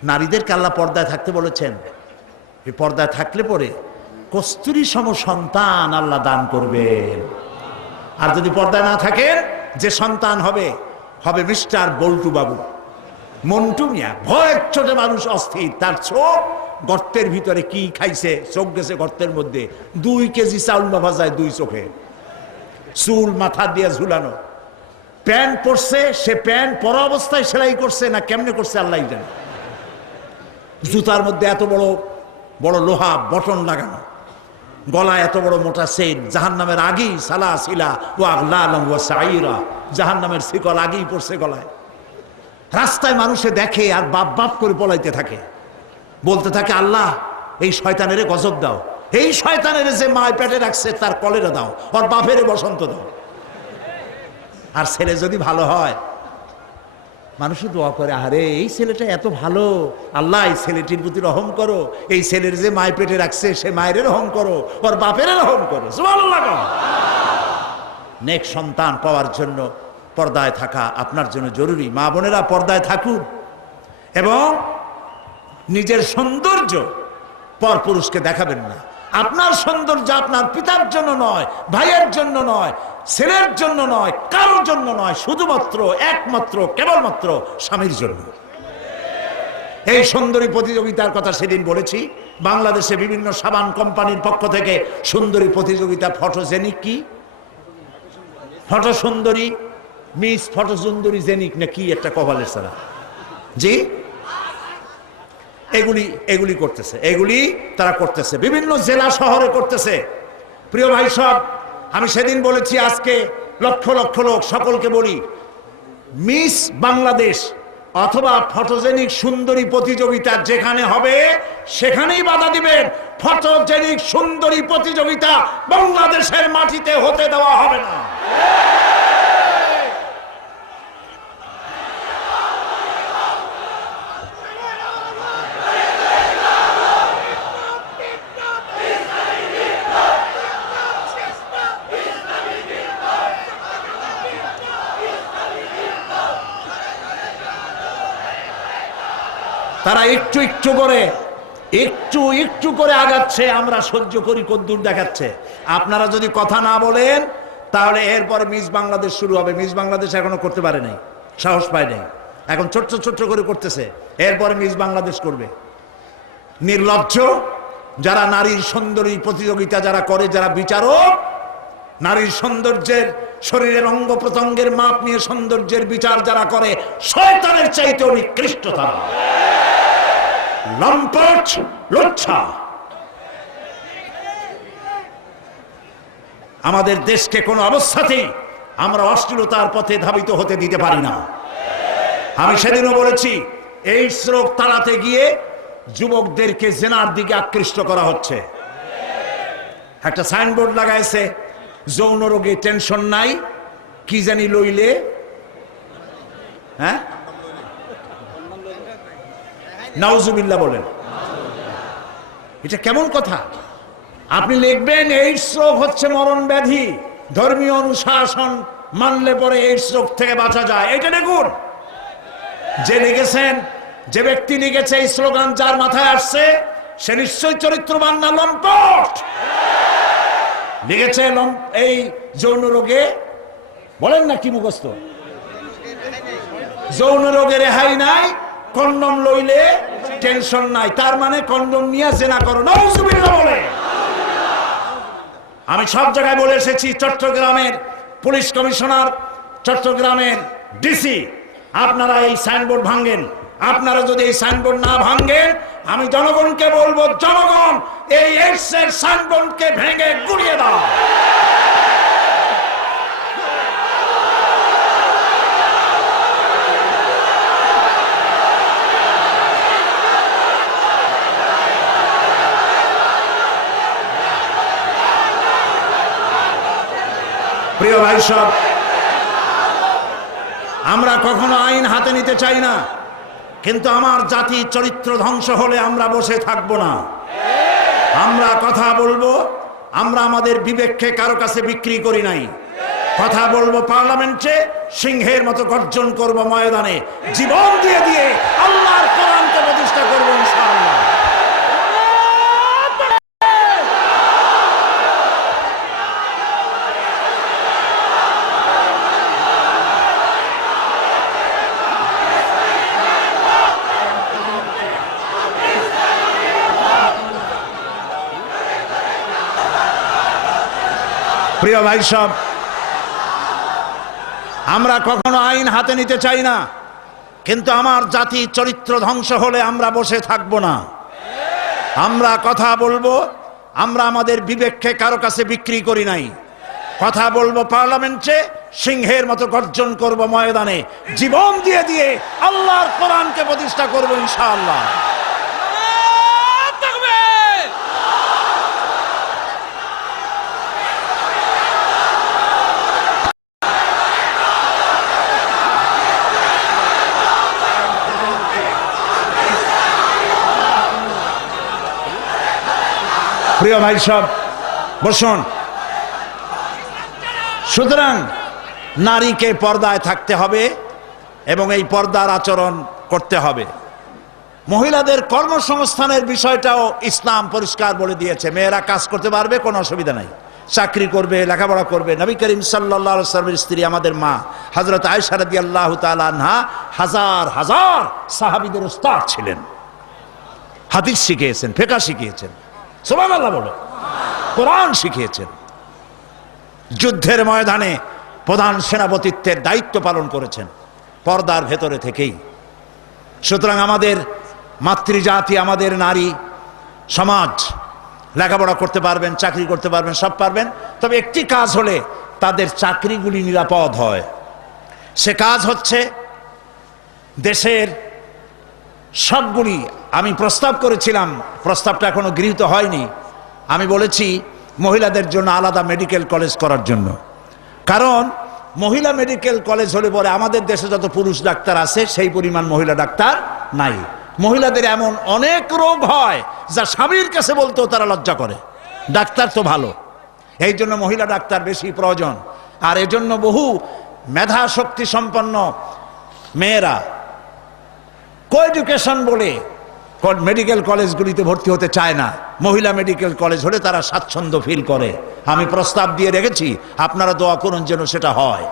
নারীদেরকে আল্লাহ পর্দায় থাকতে বলেছেন। এই পর্দায় থাকলে পরে কস্তুরী সম সন্তান আল্লাহ দান করবেন। আর যদি পর্দায় না থাকেন, যে সন্তান হবে হবে মিস্টার বল্টু বাবু, মন্টু মিয়া। ভয়ের চোটে মানুষ অস্থির, তার চোখ গর্তের ভিতরে কি খাইছে, চোখ গেছে গর্তের মধ্যে। 2 কেজি চাউল মাফা যায় 2 চোখে, চুল মাথা দিয়ে ঝুলানো। প্যান্ট পরছে, সে প্যান্ট পরা অবস্থায় সেলাই করছে না কেমনে করছে আল্লাহ জানে। জুতার মধ্যে এত বড় বড় লোহা বটন লাগানো, গলায় এত বড় মোটা চেইন। জাহান্নামের আগেই সালাসিলা ওয়া আগলালাম ওয়া সাইরা, জাহান্নামের শিকল আগেই পড়ছে গলায়। রাস্তায় মানুষে দেখে আর বাপ বাপ করে পলাইতে থাকে, বলতে থাকে আল্লাহ এই শয়তানের গজব দাও, এই শয়তানের যে মায় পেটে রাখছে তার কলেরা দাও, ওর বাপের বসন্ত দাও। আর ছেলে যদি ভালো হয়, মানুষও দোয়া করে, আরে এই ছেলেটা এত ভালো, আল্লাহ এই ছেলেটির প্রতি রহম করো, এই ছেলের যে মায় পেটে রাখছে সে মায়ের রহম করো, ওর বাপের রহম করো। সুবহানাল্লাহ। নেক সন্তান পাওয়ার জন্য পর্দায় থাকা আপনার জন্য জরুরি। মা বোনেরা পর্দায় থাকুন এবং নিজের সৌন্দর্য পরপুরুষকে দেখাবেন না। আপনার সৌন্দর্য আপনার পিতার জন্য নয়, ভাইয়ের জন্য নয়, ছেলের জন্য নয়, কারোর জন্য নয়, শুধুমাত্র একমাত্র কেবলমাত্র স্বামীর জন্য। এই সুন্দরী প্রতিযোগিতার কথা সেদিন বলেছি। বাংলাদেশে বিভিন্ন সাবান কোম্পানির পক্ষ থেকে সুন্দরী প্রতিযোগিতা, ফটোজেনিক কি ফটো সুন্দরী, মিস ফটো সুন্দরী জেনিক না কি একটা কপালের সারা, জি এগুলি করতেছে, এগুলি তারা করতেছে, বিভিন্ন জেলা শহরে করতেছে। প্রিয় ভাই সব, আমি সেদিন বলেছি, আজকে লক্ষ লক্ষ লোক, সকলকে বলি, মিস বাংলাদেশ অথবা ফটোজেনিক সুন্দরী প্রতিযোগিতা যেখানে হবে সেখানেই বাধা দিবেন। ফটোজেনিক সুন্দরী প্রতিযোগিতা বাংলাদেশের মাটিতে হতে দেওয়া হবে না। তারা একটু একটু করে আগাচ্ছে, আমরা সহ্য করি, কদ্দূর দেখাচ্ছে। আপনারা যদি কথা না বলেন তাহলে এরপরে মিস বাংলাদেশ শুরু হবে। মিস বাংলাদেশ এখনো করতে পারে নাই, সাহস পায় নাই, এখন ছোট্ট করে করতেছে। এরপরে মিস বাংলাদেশ করবে। নির্লজ্জ যারা নারীর সৌন্দর্য প্রতিযোগিতা যারা করে, যারা বিচারক, নারীর সৌন্দর্যের, শরীরের অঙ্গ প্রত্যঙ্গের মাপ নিয়ে সৌন্দর্যের বিচার যারা করে, শয়তানের চাইতেও নিকৃষ্ট তারা। লম্পট, লুচ্ছা। আমাদের দেশকে কোন অবস্থাতেই আমরা অশ্লীলতার পথে ধাবিত হতে দিতে পারি না। আমি সেদিনও বলেছি, এই রোগ তাড়াতে গিয়ে যুবকদেরকে জেনার দিকে আকৃষ্ট করা হচ্ছে। একটা সাইনবোর্ড লাগাইছে, যৌন রোগে টেনশন নাই, কি জানি লইলে, হ্যাঁ, নাউজুবিল্লাহ বলেন। এটা কেমন কথা? আপনি লিখবেন এইডস রোগ হচ্ছে মরণ ব্যাধি, ধর্মীয় অনুশাসন মানলে পরে এইডস রোগ থেকে বাঁচা যায়। এটা দেখুন, যে লিখেছেন, যে ব্যক্তি লিখেছে এই স্লোগান, যার মাথায় আসছে সে নিশ্চয় চরিত্রবান না লম্পট। লিখেছে এই যৌন রোগে, বলেন না কি মুখস্থ, যৌন রোগে রেহাই নাই, কন্ডম লইলে টেনশন নাই। তার মানে কন্ডম নিয়ে জেনা করো, নাউজুবিল্লাহ বলে। আমি সব জায়গায় বলে এসেছি, চট্টগ্রামের পুলিশ কমিশনার, চট্টগ্রামের ডিসি, আপনারা এই সাইনবোর্ড ভাঙেন। আপনারা যদি এই সাইনবোর্ড না ভাঙেন, আমি জনগণকে বলবো, জনগণ এই এইডসের সাইনবোর্ডকে ভেঙে গুড়িয়ে দাও। প্রিয় ভাই সব, আমরা কখনো আইন হাতে নিতে চাই না, কিন্তু আমার জাতি চরিত্র ধ্বংস হলে আমরা বসে থাকবো না। আমরা কথা বলবো, আমরা আমাদের বিবেককে কারো কাছে বিক্রি করি নাই। কথা বলবো পার্লামেন্টে, সিংহের মতো গর্জন করব ময়দানে, জীবন দিয়ে দিয়ে আল্লাহর কোরআনকে প্রতিষ্ঠা করবো ইনশাআল্লাহ। প্রিয় ভাই সব, আমরা কখনো আইন হাতে নিতে চাই না, কিন্তু আমার জাতি চরিত্র ধ্বংস হলে আমরা বসে থাকবো না। আমরা কথা বলবো, আমরা আমাদের বিবেককে কারো কাছে বিক্রি করি নাই। কথা বলবো পার্লামেন্টে, সিংহের মতো গর্জন করব ময়দানে, জীবন দিয়ে দিয়ে আল্লাহর কোরআনকে প্রতিষ্ঠা করবো ইনশাআল্লাহ। প্রিয় ভাই সব, বসুন। সুতরাং নারীকে পর্দায় থাকতে হবে এবং এই পর্দার আচরণ করতে হবে। মহিলাদের কর্মসংস্থানের বিষয়টাও ইসলাম পরিষ্কার বলে দিয়েছে। মেয়েরা কাজ করতে পারবে, কোনো অসুবিধা নাই, চাকরি করবে, লেখাপড়া করবে। নবী করিম সাল্লাল্লাহু আলাইহি ওয়াসাল্লামের স্ত্রী আমাদের মা হযরত আয়েশা রাদিয়াল্লাহু তাআলা আনহা হাজার হাজার সাহাবীদের উস্তাদ ছিলেন, হাদিস শিখিয়েছেন, ফিকহ শিখিয়েছেন, সুবহানাল্লাহ বলো, কোরআন শিখিয়েছেন। যুদ্ধের ময়দানে প্রধান সেনাপতিত্বের দায়িত্ব পালন করেছেন পর্দার ভেতরে থেকেই। সুতরাং আমাদের মাতৃজাতি, আমাদের নারী সমাজ লেখাপড়া করতে পারবেন, চাকরি করতে পারবেন, সব পারবেন। তবে একটি কাজ হলে তাদের চাকরিগুলি নিরাপদ হয়। সে কাজ হচ্ছে দেশের সবগুলি, আমি প্রস্তাব করেছিলাম, প্রস্তাবটা এখনো গৃহীত হয়নি। আমি বলেছি মহিলাদের জন্য আলাদা মেডিকেল কলেজ করার জন্য, কারণ মহিলা মেডিকেল কলেজ হলে পরে আমাদের দেশে যত পুরুষ ডাক্তার আছে সেই পরিমাণ মহিলা ডাক্তার নাই। মহিলাদের এমন অনেক রোগ হয় যা স্বামীর কাছে বলতেও তারা লজ্জা করে। ডাক্তার তো ভালো, এই জন্য মহিলা ডাক্তার বেশি প্রয়োজন। আর এজন্য বহু মেধা শক্তি সম্পন্ন মেয়েরা কো-এডুকেশন বলে মেডিকেল কলেজগুলিতে ভর্তি হতে চায় না। মহিলা মেডিকেল কলেজ হলে তারা স্বাচ্ছন্দ্য ফিল করে। আমি প্রস্তাব দিয়ে রেখেছি, আপনারা দোয়া করুন যেন সেটা হয়।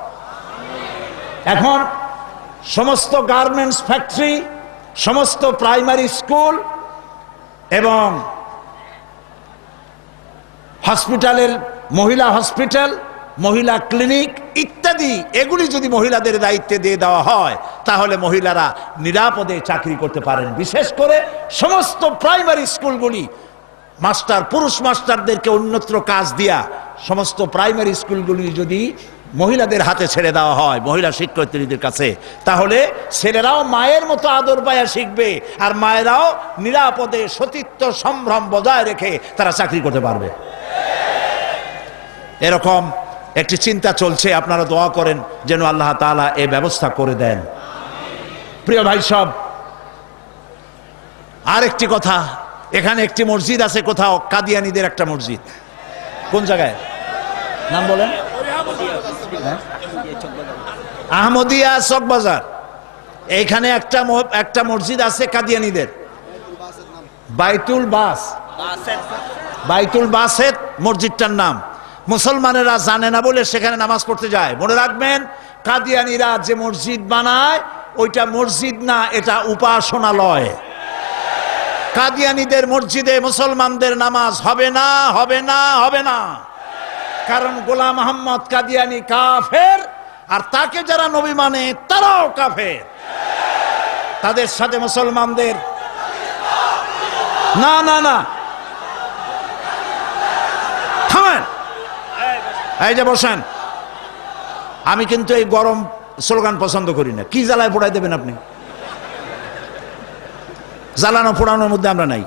এখন সমস্ত গার্মেন্টস ফ্যাক্টরি, সমস্ত প্রাইমারি স্কুল এবং হসপিটালের মহিলা হসপিটাল, মহিলা ক্লিনিক ইত্যাদি এগুলি যদি মহিলাদের দায়িত্বে দিয়ে দেওয়া হয় তাহলে মহিলারা নিরাপদে চাকরি করতে পারেন। বিশেষ করে সমস্ত প্রাইমারি স্কুলগুলি পুরুষ মাস্টারদেরকে অন্যত্র কাজ দিয়া সমস্ত প্রাইমারি স্কুলগুলি যদি মহিলাদের হাতে ছেড়ে দেওয়া হয়, মহিলা শিক্ষয়িত্রীদের কাছে, তাহলে ছেলেরাও মায়ের মতো আদর পায়া শিখবে আর মায়েরাও নিরাপদে সতীত্ব সম্ভ্রম বজায় রেখে তারা চাকরি করতে পারবে। এরকম একটি চিন্তা চলছে, আপনারা দোয়া করেন যেন আল্লাহ তাআলা এই ব্যবস্থা করে দেন। প্রিয় ভাই সব, আরেকটি কথা, এখানে একটি মসজিদ আছে কোথাও, কাদিয়ানীদের একটা মসজিদ। কোন জায়গায় নাম বলেন? আহমদিয়া চকবাজার। এইখানে একটা মসজিদ আছে কাদিয়ানীদের, বাইতুল বাসেত মসজিদটার নাম। মুসলমানেরা জানে না বলে সেখানে নামাজ পড়তে যায়। মনে রাখবেন, কাদিয়ানীরা যে মসজিদ বানায় ওইটা মসজিদ না, এটা উপাসনালয়। কাদিয়ানীদের মসজিদে মুসলমানদের নামাজ হবে না, হবে না, হবে না। কারণ গোলাম মোহাম্মদ কাদিয়ানী কাফের, আর তাকে যারা নবী মানে তারাও কাফের। তাদের সাথে মুসলমানদের না না না, থামেন, এই যে বসেন। আমি কিন্তু এই গরম স্লোগান পছন্দ করি না। কি জ্বালায় পোড়াই দেবেন আপনি? জ্বালানো পোড়ানোর মধ্যে আমরা নাই।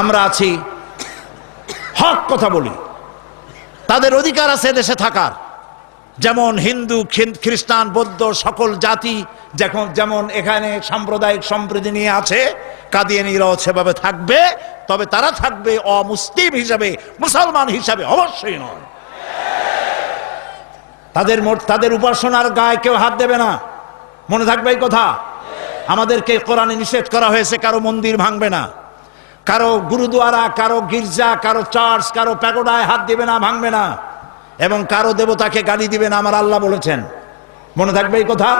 আমরা আছি, হক কথা বলি। তাদের অধিকার আছে দেশে থাকার, যেমন হিন্দু, খ্রিস্টান, বৌদ্ধ সকল জাতি যেমন এখানে সাম্প্রদায়িক সম্প্রীতি নিয়ে আছে, কাদিয়ানীরাও সেভাবে থাকবে। তবে তারা থাকবে অমুসলিম হিসাবে, মুসলমান হিসাবে অবশ্যই নয়। তাদের উপাসনার গায়ে কেউ হাত দেবে না, মনে থাকবে এই কথা। আমাদেরকে কোরআনে নিষেধ করা হয়েছে কারো মন্দির ভাঙবে না, কারো গুরুদুয়ারা, কারো গির্জা, কারো চার্চ, কারো প্যাগোডায় হাত দিবে না, ভাঙবে না, এবং কারো দেবতাকে গালি দিবে না, আমার আল্লাহ বলেছেন। মনে থাকবে এই কথা।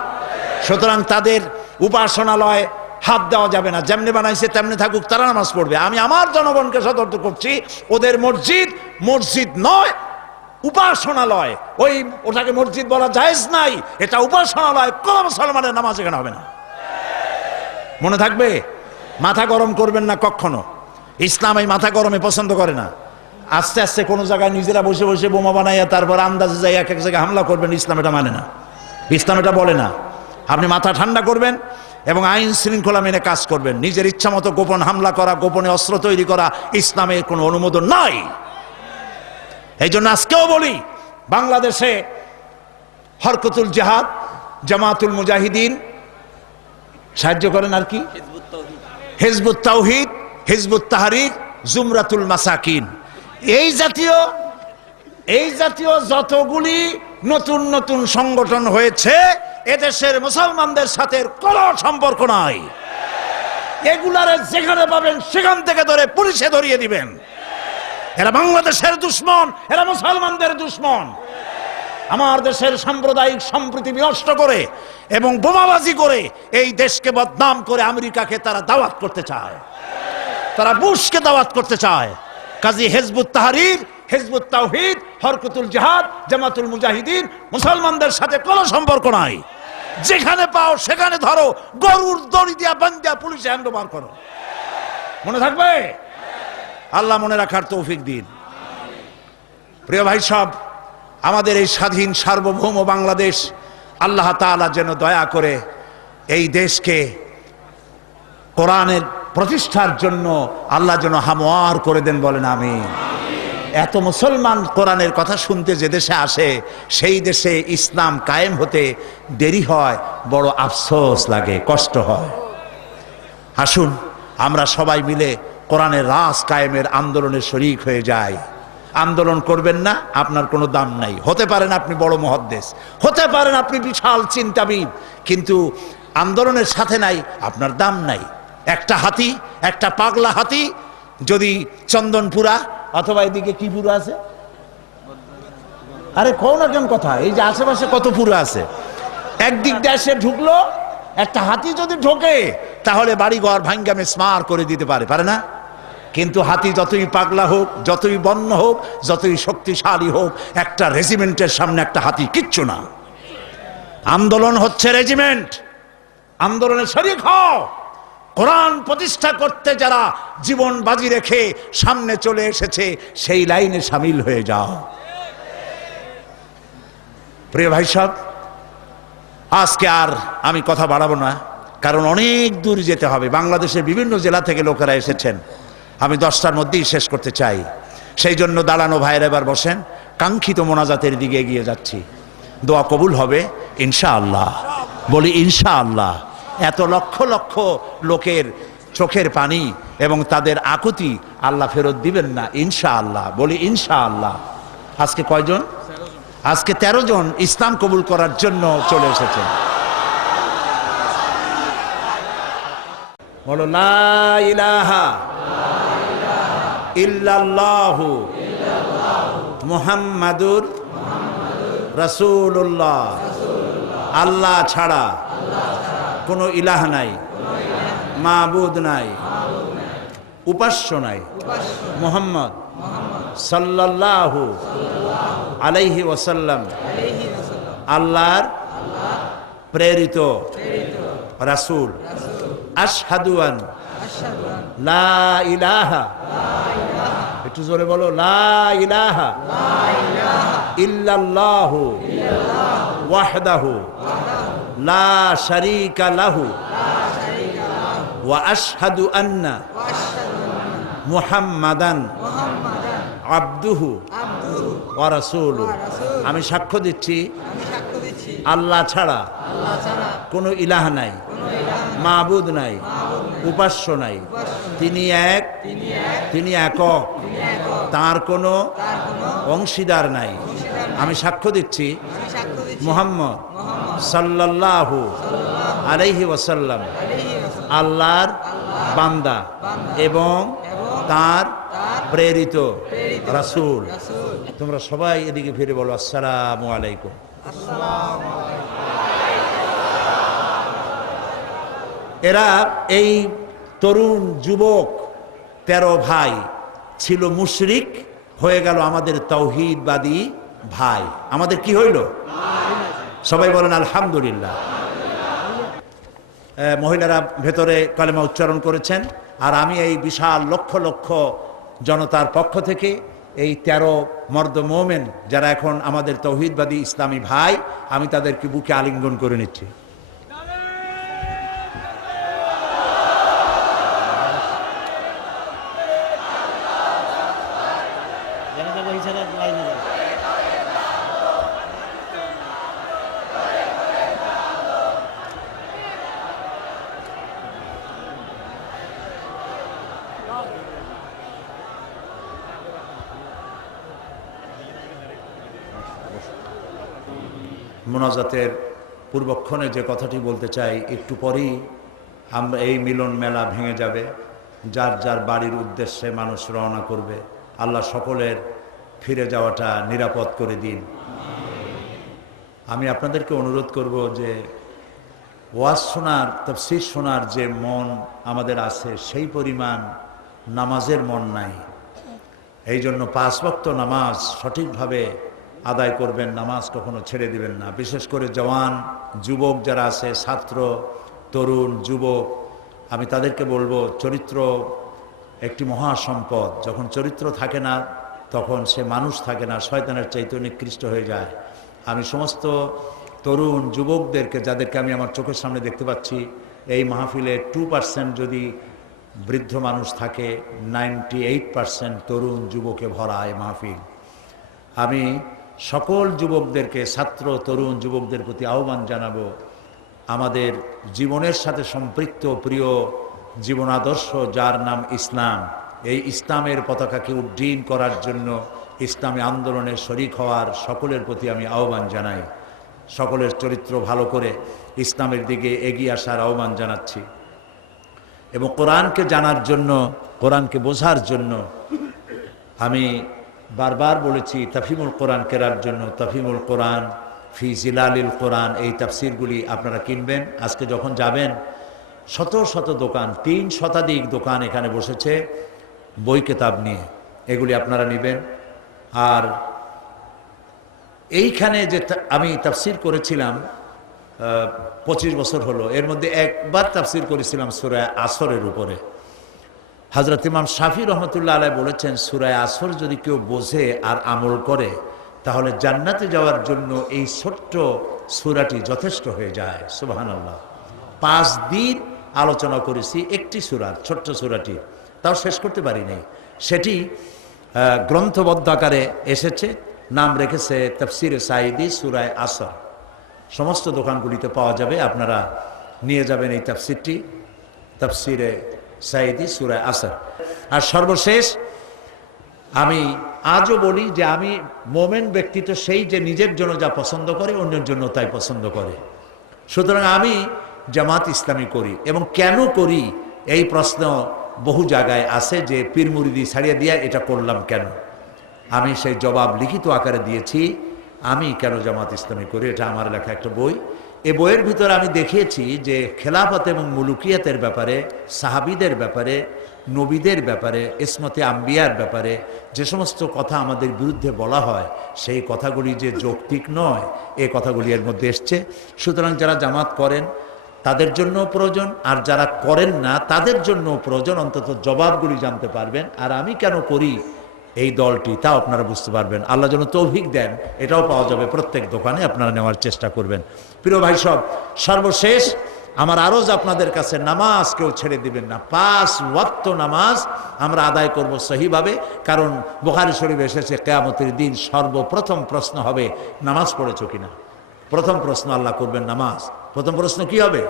সুতরাং তাদের উপাসনালয় হাত দেওয়া যাবে না। যেমনি বানাইছে তেমনি থাকুক, তারা নামাজ পড়বে। আমি আমার জনগণকে সতর্ক করছি, ওদের মসজিদ নয়, উপাসনালয়। ওটাকে মসজিদ বলা জায়েজ নাই, এটা উপাসনালয়। কোন মুসলমানের নামাজ এখানে হবে না, মনে থাকবে। মাথা গরম করবেন না কখনো। ইসলাম এই মাথা গরমে পছন্দ করে না। আস্তে আস্তে কোনো জায়গায় নিজেরা বসে বসে বোমা বানাইয়া তারপর আন্দাজে যাই এক জায়গায় হামলা করবেন, ইসলাম এটা মানে না, ইসলাম এটা বলে না। আপনি মাথা ঠান্ডা করবেন এবং আইন শৃঙ্খলা মেনে কাজ করবেন। নিজের ইচ্ছা মতো গোপন হামলা করা, গোপনে অস্ত্র তৈরি করা ইসলামের কোনো অনুমোদন নাই। এই জন্য আজকেও বলি, বাংলাদেশে হরকতুল জিহাদ, জামাতুল মুজাহিদিন সাহায্য করেন, আর কি হিজবুত তাওহীদ, হিজবুত তাহরীর, জুমরাতুল মাসাকিন, এই জাতীয় যতগুলি নতুন নতুন সংগঠন হয়েছে, এদেশের মুসলমানদের সাথে কোনো সম্পর্ক নাই। এগুলারে যেখানে পাবেন সেখান থেকে ধরে পুলিশে ধরিয়ে দিবেন। এরা বাংলাদেশের দুশ্মন, এরা মুসলমানদের দুশ্মন। আমার দেশের সাম্প্রদায়িক সম্প্রীতি বিনষ্ট করে এবং বোমাবাজি করে এই দেশকে বদনাম করে আমেরিকাকে তারা দাওয়াত করতে চায়, তারা বুশকে দাওয়াত করতে চায়। কাজী হিজবুত তাহরীর, হিজবুত তাওহীদ, হরকতুল জিহাদ, জামাতুল মুজাহিদিন মুসলমানদের সাথে কোনো সম্পর্ক নাই। যেখানে পাও সেখানে ধরো, গরুর দড়ি দিয়া বান্ধিয়া পুলিশে হ্যান্ডওভার করো। মনে থাকবে। আল্লাহ মনে রাখার তৌফিক দিন। প্রিয় ভাই সব, আমাদের এই স্বাধীন সার্বভৌম বাংলাদেশ আল্লাহ তাআলা যেন দয়া করে এই দেশকে কোরআনের প্রতিষ্ঠার জন্য আল্লাহ যেন হামওয়ার করে দেন, বলেন আমিন। এত মুসলমান কোরআনের কথা শুনতে যে দেশে আসে, সেই দেশে ইসলাম কায়েম হতে দেরি হয়, বড় আফসোস লাগে, কষ্ট হয়। আসুন আমরা সবাই মিলে কোরআনের রাজ কায়েমের আন্দোলনে শরীক হয়ে যাই। আন্দোলন করবেন না, আপনার কোনো দাম নাই। হতে পারেন আপনি বড় মুহাদ্দিস, হতে পারেন আপনি বিশাল চিন্তাবিদ, কিন্তু আন্দোলনের সাথে নাই, আপনার দাম নাই। একটা হাতি, একটা পাগলা হাতি যদি চন্দনপুরা অথবা এদিকে কি পুরো আছে, আরে কোন না কেন কথা, এই যে আশেপাশে কত পুরো আছে, একদিক দিয়ে এসে ঢুকলো, একটা হাতি যদি ঢোকে তাহলে বাড়িঘর ভাঙ্গা মেসমার করে দিতে পারে না? কিন্তু হাতি যতই পাগলা হোক, যতই বন্য হোক, যতই শক্তিশালী হোক, একটা রেজিমেন্টের সামনে একটা হাতি কিচ্ছু না। আন্দোলন হচ্ছে রেজিমেন্ট, আন্দোলনে শরীক হও। কোরআন প্রতিষ্ঠা করতে যারা জীবন বাজি রেখে সামনে চলে এসেছে, সেই লাইনে সামিল হয়ে যাও। প্রিয় ভাই সব, আজকে আর আমি কথা বাড়াবো না, কারণ অনেক দূর যেতে হবে। বাংলাদেশের বিভিন্ন জেলা থেকে লোকেরা এসেছেন, আমি 10টার মধ্যেই শেষ করতে চাই। সেই জন্য দাঁড়ানো ভাইয়ের এবার বসেন, কাঙ্ক্ষিত মোনাজাতের দিকে এগিয়ে যাচ্ছি। দোয়া কবুল হবে ইনশাআল্লাহ, বলি ইনশাআল্লাহ। এত লক্ষ লক্ষ লোকের চোখের পানি এবং তাদের আকুতি আল্লাহ ফেরত দিবেন না ইনশাআল্লাহ, বলি ইনশাআল্লাহ। আজকে কয়জন? আজকে 13 জন ইসলাম কবুল করার জন্য চলে এসেছেন। বলো লা ইলাহা ইল্লাল্লাহু মুহাম্মাদুর রাসূলুল্লাহ। আল্লাহ ছাড়া কোনো ইলাহ নাই, মাবুদ নাই, উপাস্য নাই। মুহাম্মদ সাল্লাল্লাহু আলাইহি ওয়াসাল্লাম আল্লাহর প্রেরিত রাসূল। আশহাদু আন লা ইলাহা, একটু জোরে বলো, লা ইলাহা ইল্লাল্লাহু ওয়াহদাহু লা শারীকা লাহু ওয়া আশহাদু আন্না মুহাম্মাদান আবদুহু ওয়া রাসূলুহু। আমি সাক্ষ্য দিচ্ছি আল্লাহ ছাড়া কোনো ইলাহ নাই, মাবুদ নাই, উপাস্য নাই। তিনি এক, তিনি একক, তার কোনো অংশীদার নাই। আমি সাক্ষ্য দিচ্ছি মুহাম্মদ সাল্লাল্লাহু আলাইহি ওয়াসাল্লাম আল্লাহর বান্দা এবং তার প্রেরিত রাসূল। তোমরা সবাই এদিকে ফিরে বলো আসসালামু আলাইকুম। এরা এই তরুণ যুবক 13 ভাই ছিল মুশরিক, হয়ে গেল আমাদের তাওহীদবাদী ভাই। আমাদের কি হইল? সবাই বলেন আলহামদুলিল্লাহ। মহিলারা ভেতরে কালেমা উচ্চারণ করেছেন, আর আমি এই বিশাল লক্ষ লক্ষ জনতার পক্ষ থেকে এই 13 মর্দ মোমেন যারা এখন আমাদের তাওহীদবাদী ইসলামী ভাই, আমি তাদেরকে বুকে আলিঙ্গন করে নিচ্ছি। মোনাজাতের পূর্বক্ষণে যে কথাটি বলতে চাই, একটু পরেই আমরা এই মিলন মেলা ভেঙে যাবে, যার যার বাড়ির উদ্দেশ্যে মানুষ রওনা করবে। আল্লাহ সকলের ফিরে যাওয়াটা নিরাপদ করে দিন। আমি আপনাদেরকে অনুরোধ করব যে ওয়াজ শোনার, তাফসীর শোনার যে মন আমাদের আছে, সেই পরিমাণ নামাজের মন নাই। এই জন্য 5 ওয়াক্ত নামাজ সঠিকভাবে আদায় করবেন, নামাজ কখনো ছেড়ে দিবেন না। বিশেষ করে জওয়ান যুবক যারা আছে, ছাত্র, তরুণ, যুবক, আমি তাদেরকে বলবো, চরিত্র একটি মহাসম্পদ। যখন চরিত্র থাকে না তখন সে মানুষ থাকে না, শয়তানের চাইতে নিকৃষ্ট হয়ে যায়। আমি সমস্ত তরুণ যুবকদেরকে, যাদেরকে আমি আমার চোখের সামনে দেখতে পাচ্ছি, এই মাহফিলে 2% যদি বৃদ্ধ মানুষ থাকে, 98% তরুণ যুবকে ভরা এই মাহফিল। আমি সকল যুবকদেরকে, ছাত্র তরুণ যুবকদের প্রতি আহ্বান জানাবো, আমাদের জীবনের সাথে সম্পৃক্ত প্রিয় জীবন আদর্শ যার নাম ইসলাম, এই ইসলামের পতাকাকে উড্ডীন করার জন্য ইসলামী আন্দোলনে শরিক হওয়ার সকলের প্রতি আমি আহ্বান জানাই। সকলের চরিত্র ভালো করে ইসলামের দিকে এগিয়ে আসার আহ্বান জানাচ্ছি। এবং কোরআনকে জানার জন্য, কোরআনকে বোঝার জন্য আমি বারবার বলেছি তাফহিমুল কোরআন কেরার জন্য তাফহিমুল কোরআন ফি জিলালিল কোরআন, এই তাফসিরগুলি আপনারা কিনবেন। আজকে যখন যাবেন, শত শত দোকান, 3 শতাধিক দোকান এখানে বসেছে বই কেতাব নিয়ে, এগুলি আপনারা নেবেন। আর এইখানে যে আমি তাফসির করেছিলাম 25 বছর হলো, এর মধ্যে একবার তাফসির করেছিলাম সূরা আসরের উপরে। হযরত ইমাম শাফি রহমতুল্লাহ আলাইহি বলেছেন, সূরা আসর যদি কেউ বোঝে আর আমল করে, তাহলে জান্নাতে যাওয়ার জন্য এই ছোট্ট সূরাটি যথেষ্ট হয়ে যায়। সুবহানাল্লাহ। 5 দিন আলোচনা করেছি একটি সূরার, ছোট্ট সূরাটি, তাও শেষ করতে পারি নাই। সেটি গ্রন্থবদ্ধ আকারে এসেছে, নাম রেখেছে তাফসিরে সাঈদী সূরা আসর। সমস্ত দোকানগুলিতে পাওয়া যাবে, আপনারা নিয়ে যাবেন এই তাফসিরটি, তাফসিরে সাঈদী সূরা আসর। আর সর্বশেষ আমি আজও বলি যে আমি মোমেন ব্যক্তি তো সেই যে নিজের জন্য যা পছন্দ করে অন্যের জন্য তাই পছন্দ করে। সুতরাং আমি জামাত ইসলামী করি, এবং কেন করি এই প্রশ্ন বহু জায়গায় আছে যে পীর মুরিদি ছাড়িয়ে দিয়া এটা করলাম কেন। আমি সেই জবাব লিখিত আকারে দিয়েছি। আমি কেন জামাত ইসলামী করি, এটা আমার লেখা একটা বই। এই বইয়ের ভিতরে আমি দেখিয়েছি যে খেলাফত এবং মুলুকিয়াতের ব্যাপারে, সাহাবীদের ব্যাপারে, নবীদের ব্যাপারে, ইসমতে আম্বিয়ার ব্যাপারে যে সমস্ত কথা আমাদের বিরুদ্ধে বলা হয়, সেই কথাগুলি যে যৌক্তিক নয়, এই কথাগুলি এর মধ্যে এসছে। সুতরাং যারা জামাত করেন তাদের জন্য প্রয়োজন, আর যারা করেন না তাদের জন্য প্রয়োজন, অন্তত জবাবগুলি জানতে পারবেন। আর আমি কেন করি এই দলটি, তাও আপনারা বুঝতে পারবেন। আল্লাহ যেন তৌফিক দেন, এটাও পাওয়া যাবে প্রত্যেক দোকানে, আপনারা নেওয়ার চেষ্টা করবেন। প্রিয় ভাই সব, সর্বশেষ আমার আরজ আপনাদের কাছে, নামাজ কেউ ছেড়ে দিবেন না। 5 ওয়াক্ত নামাজ আমরা আদায় করব সহিভাবে, কারণ বুখারী শরীফে এসেছে কিয়ামতের দিন সর্বপ্রথম প্রশ্ন হবে নামাজ পড়েছো কিনা। প্রথম প্রশ্ন আল্লাহ করবেন নামাজ। প্রথম প্রশ্ন কি হবে?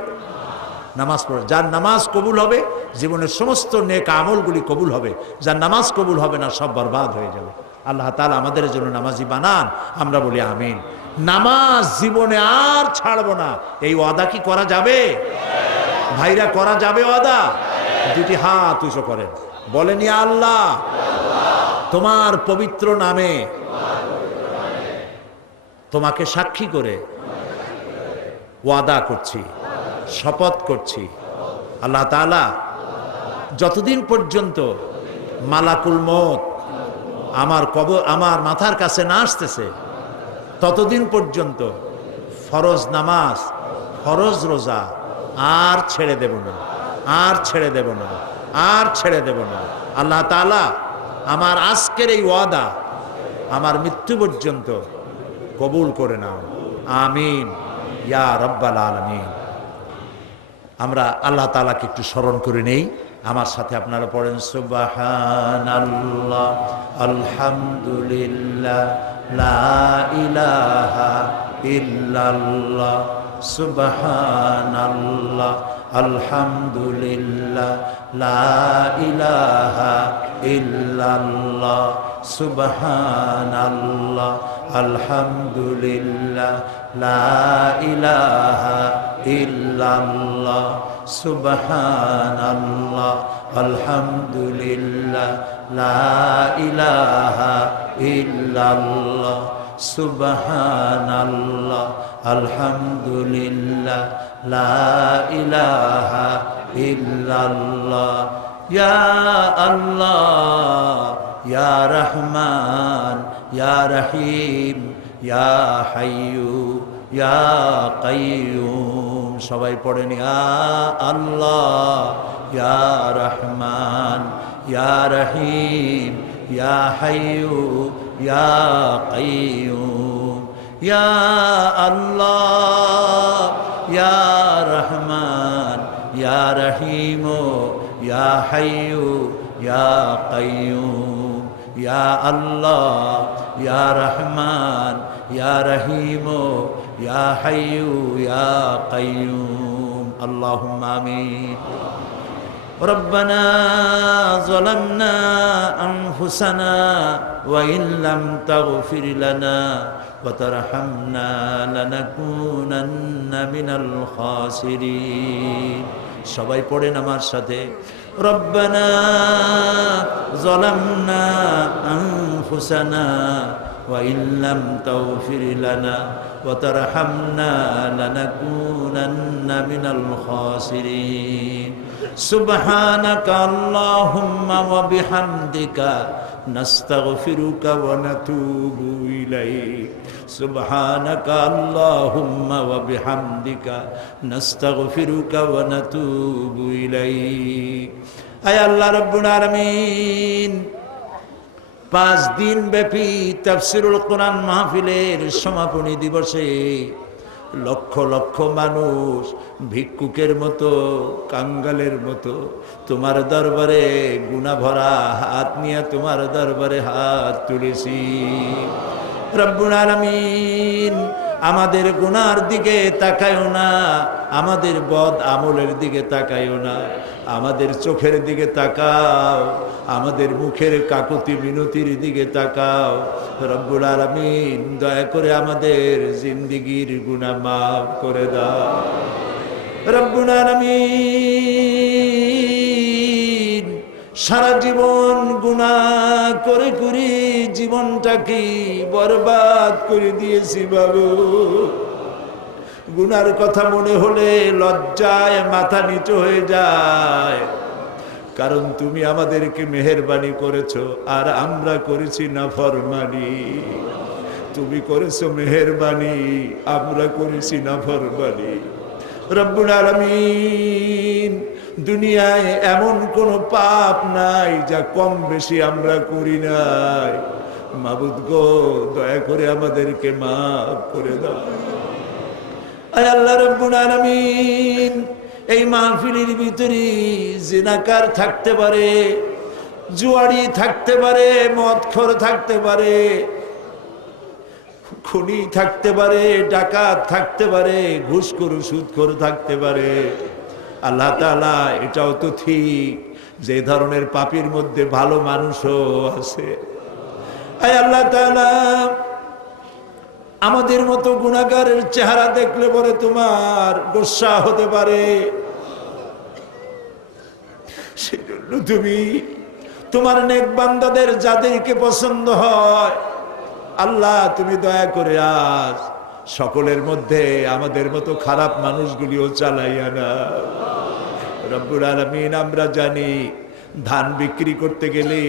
নামাজ পড়ে। যার নামাজ কবুল হবে জীবনের সমস্ত নেক আমলগুলি কবুল হবে, যার নামাজ কবুল হবে না সব বরবাদ হয়ে যাবে। আল্লাহ তাআলা আমাদের জন্য নামাজি বানান, আমরা বলি আমিন। নামাজ জীবনে আর ছাড়বো না, এই ওয়াদা কি করা যাবে ভাইরা? করা যাবে ওয়াদা? দুটি হাত উঁচু করেন, বলেন ইয়া আল্লাহ, তোমার পবিত্র নামে তোমাকে সাক্ষী করে ওয়াদা করছি, শপথ করছি, আল্লাহ তাআলা যতদিন পর্যন্ত মালাকুল মউত আমার মাথার কাছে না আসতেছে, ততদিন পর্যন্ত ফরজ নামাজ, ফরজ রোজা আর ছেড়ে দেব না, আর ছেড়ে দেব না, আর ছেড়ে দেব না। আল্লাহ তাআলা আমার আজকের এই ওয়াদা আমার মৃত্যু পর্যন্ত কবুল করে নাও, আমিন ইয়া রাব্বাল আলামিন। আমরা আল্লাহ তাআলাকে একটু স্মরণ করে নেই, আমার সাথে আপনারা পড়েন সুবহানাল্লাহ, আলহামদুলিল্লাহ, লা ইলাহা ইল্লাল্লাহ, সুবহানাল্লাহ, আলহামদুলিল্লাহ, লা ইলাহা ইল্লাল্লাহ, সুবহানাল্লাহ, আলহামদুলিল্লাহ, লা ইলাহা ইল্লাল্লাহ, সুবহানাল্লাহ, আলহামদুলিল্লাহ, লা ইলাহা ইল্লাল্লাহ, সুবহানাল্লাহ, আলহামদুলিল্লাহ, লা ইলাহা ইল্লাল্লাহ। ইয়া আল্লাহ, ইয়া রহমান, ইয়া রহিম, ইয়া হাইয়্যু, ইয়া কাইয়্যুম। সবাই পড়েন ইয়া আল্লাহ, ইয়া রহমান, ইয়া রহিম, ইয়া হাইয়্যু, ইয়া কাইয়্যুম, ইয়া আল্লাহ ইয়া রহমান ইয়া রহিম ইয়া হাইয়্যু ইয়া কাইয়্যুম ইয়া আল্লাহ ইয়া রহমান ইয়া রহিম ইয়া হাইয়্যু ইয়া কাইয়্যুম আল্লাহুম্মা আমিন ربنا ظلمنا أنفسنا وإن لم تغفر لنا وترحمنا لنكونن من الخاسرين সবাই পড়েন আমার সাথে ربنا ظلمنا أنفسنا وإن لم تغفر لنا وترحمنا لنكونن من الخاسرين سبحانك اللهم وبحمدك نستغفرك ونتوب إليك سبحانك اللهم وبحمدك نستغفرك ونتوب إليك أي الله ربنا العالمين 5 দিন ব্যাপী তাফসীরুল কোরআন মাহফিলের সমাপনী দিবসে লক্ষ লক্ষ মানুষ ভিক্ষুকের মতো কাঙ্গালের মতো তোমার দরবারে গুনাহ ভরা হাত নিয়ে তোমার দরবারে হাত তুলেছি রব্বুল আলামিন আমাদের গুনার দিকে তাকায়ও না আমাদের বদ আমলের দিকে তাকায়ও না আমাদের চোখের দিকে তাকাও আমাদের মুখের কাকুতি মিনতির দিকে তাকাও রব্বুল আলামিন দয়া করে আমাদের জিন্দেগীর গুনাহ মাফ করে দাও রব্বুল আলামিন সারা জীবন গুনাহ করে করে জীবনটাকে বরবাদ করে দিয়েছি বাবু গুনার কথা মনে হলে লজ্জায় মাথা নিচু হয়ে যায় কারণ তুমি আমাদেরকে মেহেরবানি করেছো আর আমরা করেছি নাফরমানি তুমি করেছো মেহেরবানি আমরা করেছি নাফরমানি রব্বুল আলামিন দুনিয়ায় এমন কোন পাপ নাই যা কম বেশি আমরা করি নাই মাবুদ গো দয়া করে আমাদেরকে মাফ করে দাও আয় আল্লাহ রব্বুল আলামিন এই মাহফিলের ভিতরে জিনাকার থাকতে পারে জুয়ারি থাকতে পারে মদখোর থাকতে পারে খুনি থাকতে পারে ডাকাত থাকতে পারে ঘুষখোর সুদখোর থাকতে পারে আল্লাহ তাআলা এটাও তো ঠিক যে ধরনের পাপীর মধ্যে ভালো মানুষও আছে আয় আল্লাহ তাআলা আমাদের মতো গুনাহগারের চেহারা দেখলে পরে তোমার গোসা হতে পারে সেজন্য তুমি তোমার নেক বান্দাদের যাদেরকে পছন্দ হয় আল্লাহ তুমি দয়া করে আজ সকলের মধ্যে আমাদের মতো খারাপ মানুষগুলিও চালাইয়া না রব্বুল আলামিন আমরা জানি ধান বিক্রি করতে গেলে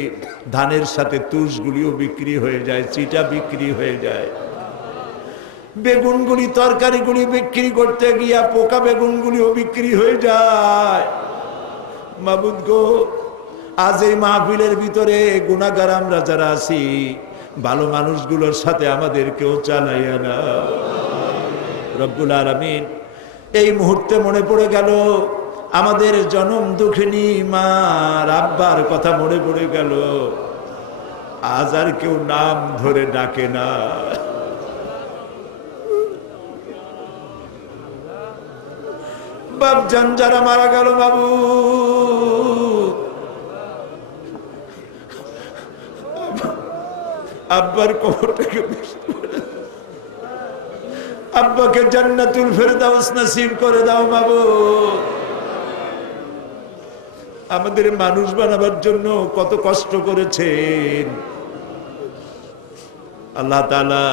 ধানের সাথে তুষগুলিও বিক্রি হয়ে যায় চিটা বিক্রি হয়ে যায় বেগুনগুলি তরকারিগুলি বিক্রি করতে গিয়া পোকা বেগুনগুলিও বিক্রি হয়ে যায় মাবুদ গো আজ এই মাহফিলের ভিতরে গুনাহগার আমরা যারা আছি ভালো মানুষগুলোর সাথে আমাদেরকেও চালাইয়া না রব্বুল আলামিন এই মুহূর্তে মনে পড়ে গেল আমাদের জনম দুঃখিনী মা আব্বার কথা মনে পড়ে গেল আজ আর কেউ নাম ধরে ডাকে না বাপজান যারা মারা গেল বাবু আব্বার কবরটাকে আব্বাকে জান্নাতুল ফেরদাউস নসিব করে দাও বাবু আমাদের মানুষ বানাবার জন্য কত কষ্ট করেছেন আল্লাহ তাআলা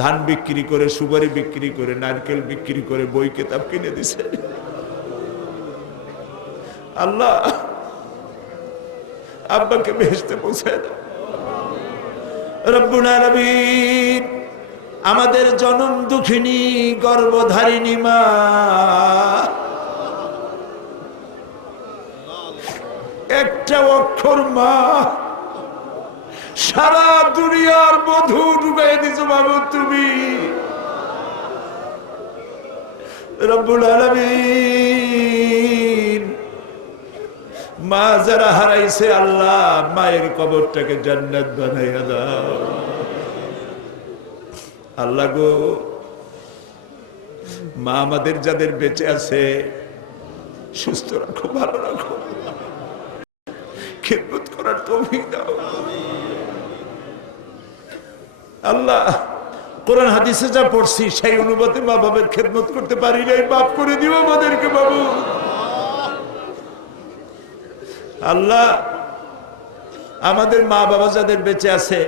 ধান বিক্রি করে সুপারি বিক্রি করে নারকেল বিক্রি করে বই কিতাব কিনে দিছে আল্লাহ আব্বাকে বেহেশতে পৌঁছায় দাও রব্বুল আলামিন আমাদের জনম দুঃখিনী গর্ভধারিণী মা একটা অক্ষর মা সারা দুনিয়ার মধু ঢুকাই দিছো বাবু তুমি। রব্বুল আলামিন, মা যারা হারাইছে আল্লাহ মায়ের কবরটাকে জান্নাত বানাইয়া দাও। আল্লাহ গো, মা আমাদের যাদের বেঁচে আছে সুস্থ রাখো, ভালো রাখো, খেদমত করার তৌফিক দাও। আল্লাহ, কোরআন হাদিসে যা পড়ছি সেই অনুপাতে মা বাবার খেদমত করতে পারি নাই, মাফ করে দিও আমাদেরকে বাবু। আল্লাহ, আমাদের মা বাবা যাদের বেঁচে আছে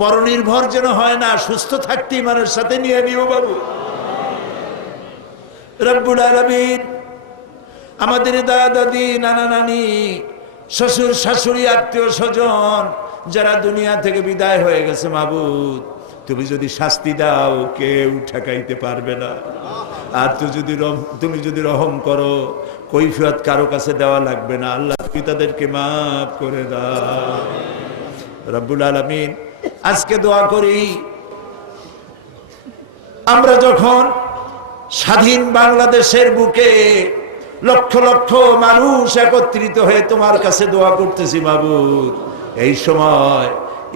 পরনির্ভর যেন হয় না, সুস্থ থাকতে ইমানের সাথে নিয়ে নিও বাবু। রব্বুল আলামিন, আমাদের দাদা দাদি, নানা নানি, শ্বশুর শাশুড়ি, আত্মীয় স্বজন যারা দুনিয়া থেকে বিদায় হয়ে গেছে মাবুদ, তুমি যদি শাস্তি দাও কেউ ঠেকাইতে পারবে না। আর তুমি যদি রহম করো কৈফিয়ত কারো কাছে দেওয়া লাগবে না। আল্লাহ, তুমি তাদেরকে মাফ করে দাও। রব্বুল আলামিন, আজকে দোয়া করি আমরা যখন স্বাধীন বাংলাদেশের বুকে লক্ষ লক্ষ মানুষ একত্রিত হয়ে তোমার কাছে দোয়া করতেছি মাবুদ, এই সময়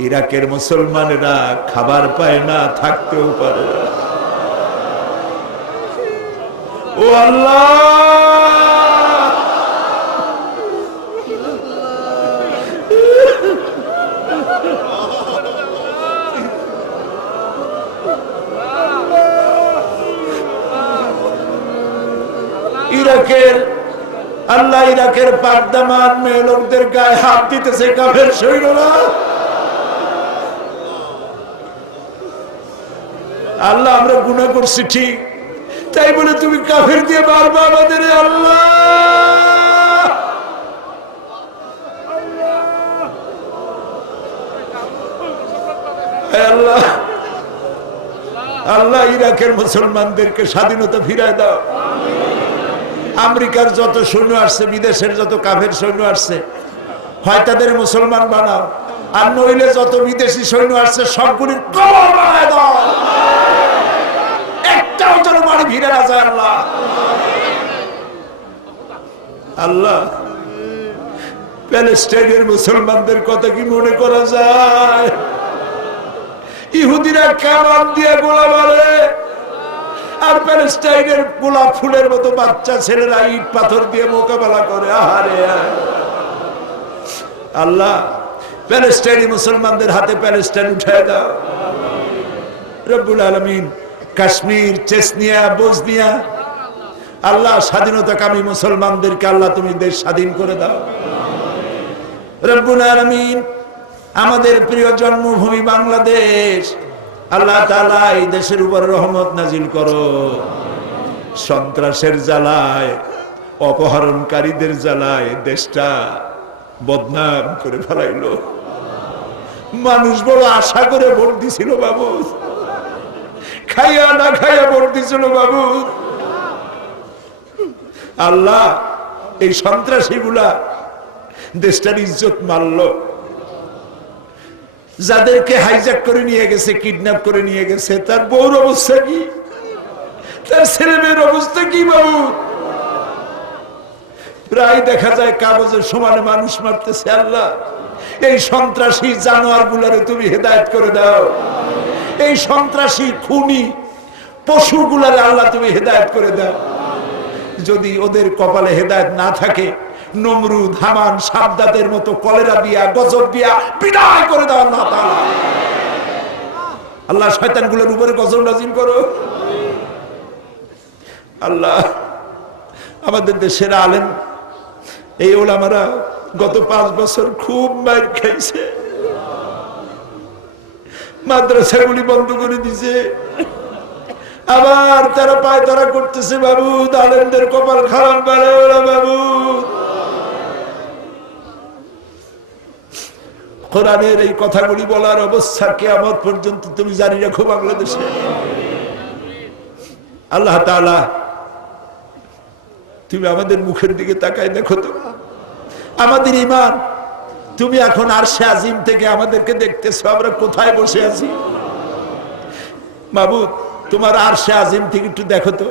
ইরাকের মুসলমানেরা খাবার পায় না, থাকতেও পারে না। ও আল্লাহ, ইরাকের আল্লাহ, ইরাকের পাকদামান মেয়ে লোকদের গায়ে হাত দিতেছে কাফের সৈন্যরা। আল্লাহ, আমরা গুনাহ করছি ঠিক, তাই বলে তুমি কাফের দিয়ে মারবা আমাদের। আল্লাহ, আল্লাহ, আল্লাহ, ইরাকের মুসলমানদেরকে স্বাধীনতা ফিরায় দাও। আমেরিকার যত সৈন্য আসছে, বিদেশের যত কাফের সৈন্য আসছে, হয় তাদের মুসলমান বানাও, আর নইলে যত বিদেশি সৈন্য আসছে সবগুলির কবর বানায় দাও, একটাও যেন বাড়ি ফিরে না যায়। আল্লাহ, আল্লাহ, প্যালেস্টাইনের মুসলমানদের কথা কি মনে করা যায়? ইহুদিরা কামান দিয়ে গোলা মারে, আর প্যালেস্টাইনের গোলাপ ফুলের মতো বাচ্চা ছেলেরা ইট পাথর দিয়ে মোকাবেলা করে। আহারে আল্লাহ, প্যালেস্টাইনি মুসলমানদের হাতে প্যালেস্টাইন উঠায় দাও। রব্বুল আলামিন, কাশ্মীর, চেচনিয়া, বসনিয়া, আল্লাহ, স্বাধীনতাকামী মুসলমানদেরকে আল্লাহ তুমি দেশ স্বাধীন করে দাও। রব্বুল আলামিন, আমাদের প্রিয় জন্মভূমি বাংলাদেশ, আল্লাহ তাআলা এই দেশের উপর রহমত নাজিল করো। সন্ত্রাসের জ্বালায়, অপহরণকারীদের জ্বালায় দেশটা বদনাম করে ফেলাইলো। মানুষ বড় আশা করে ভোট দিছিল বাবু, খাইয়া না খাইয়া ভোট দিছিল বাবু। আল্লাহ, এই সন্ত্রাসী গুলা দেশটার ইজ্জত মারল। যাদেরকে হাইজ্যাক করে নিয়ে গেছে, কিডন্যাপ করে নিয়ে গেছে, তার বউর অবস্থা কি, তার ছেলে মেয়ের অবস্থা কি বাবু? প্রায় দেখা যায় কাগজের সমানে মানুষ মারতেছে। আল্লাহ, এই সন্ত্রাসী জানোয়ার গুলারে তুমি হেদায়েত করে দাও। এই সন্ত্রাসী খুনি পশু গুলারে আল্লাহ তুমি হেদায়েত করে দাও। যদি ওদের কপালে হেদায়েত না থাকে, নমরুদ, হামান, সাদ্দাতের মতো কলেরা দিয়া, গজব দিয়া বিদায় করে দাও আল্লাহ তাআলা। আল্লাহ, শয়তানগুলোর উপরে গজব নাজিল করো। আল্লাহ, আমাদের দেশের আলেম, এই ওলামারা গত 5 বছর খুব মার খাইছে, মাদ্রাসাগুলি বন্ধ করে দিছে, আবার তারা পায় তারা করতেছে বাবু। আলেমদের কপাল খারাপ বাড়াও না বাবু। কোরআনের এই কথাগুলি বলার অবস্থা কিয়ামত পর্যন্ত তুমি জানি রাখো বাংলাদেশে। আল্লাহ তাআলা, তুমি আমাদের মুখের দিকে তাকায় দেখো তো, আমাদের ঈমান তুমি এখন আরশে আজিম থেকে আমাদেরকে দেখতেছো আমরা কোথায় বসে আছি। মাবুদ, তোমার আরশে আজিম থেকে একটু দেখো তো,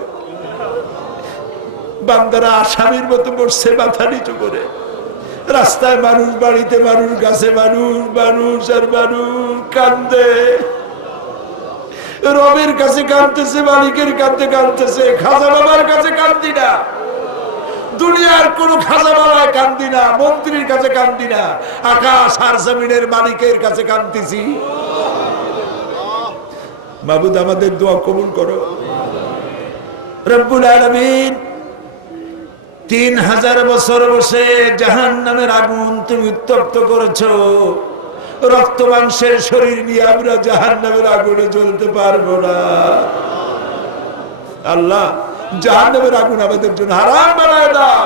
বান্দারা আসামির মতো বসছে মাথা নিচু করে। রাস্তায় মানুষ, বাড়িতে মানুষ, গাছে মানুষ, মানুষ আর মানুষ কান্দে। রবের কাছে কাঁদতেছে, মালিকের কাছে কাঁদতেছে। খাজা বাবার কাছে কান্দি না, দুনিয়ার কোন খাজা বাবায় কান্দি না, মন্ত্রীর কাছে কান্দি না, আকাশ আর জমিনের মালিকের কাছে কান্দিছি। মাবুদ, আমাদের দোয়া কবুল করো। রব্বুল আলামিন 3000 বছর বসে জাহান্নামের আগুন তুমি উত্তপ্ত করেছো। রক্ত মাংসের শরীর নিয়ে আমরা জাহান্নামের আগুনে জ্বলতে পারবো না। আল্লাহ, জাহান্নামের আগুন আমাদের জন্য হারাম বানায় দাও।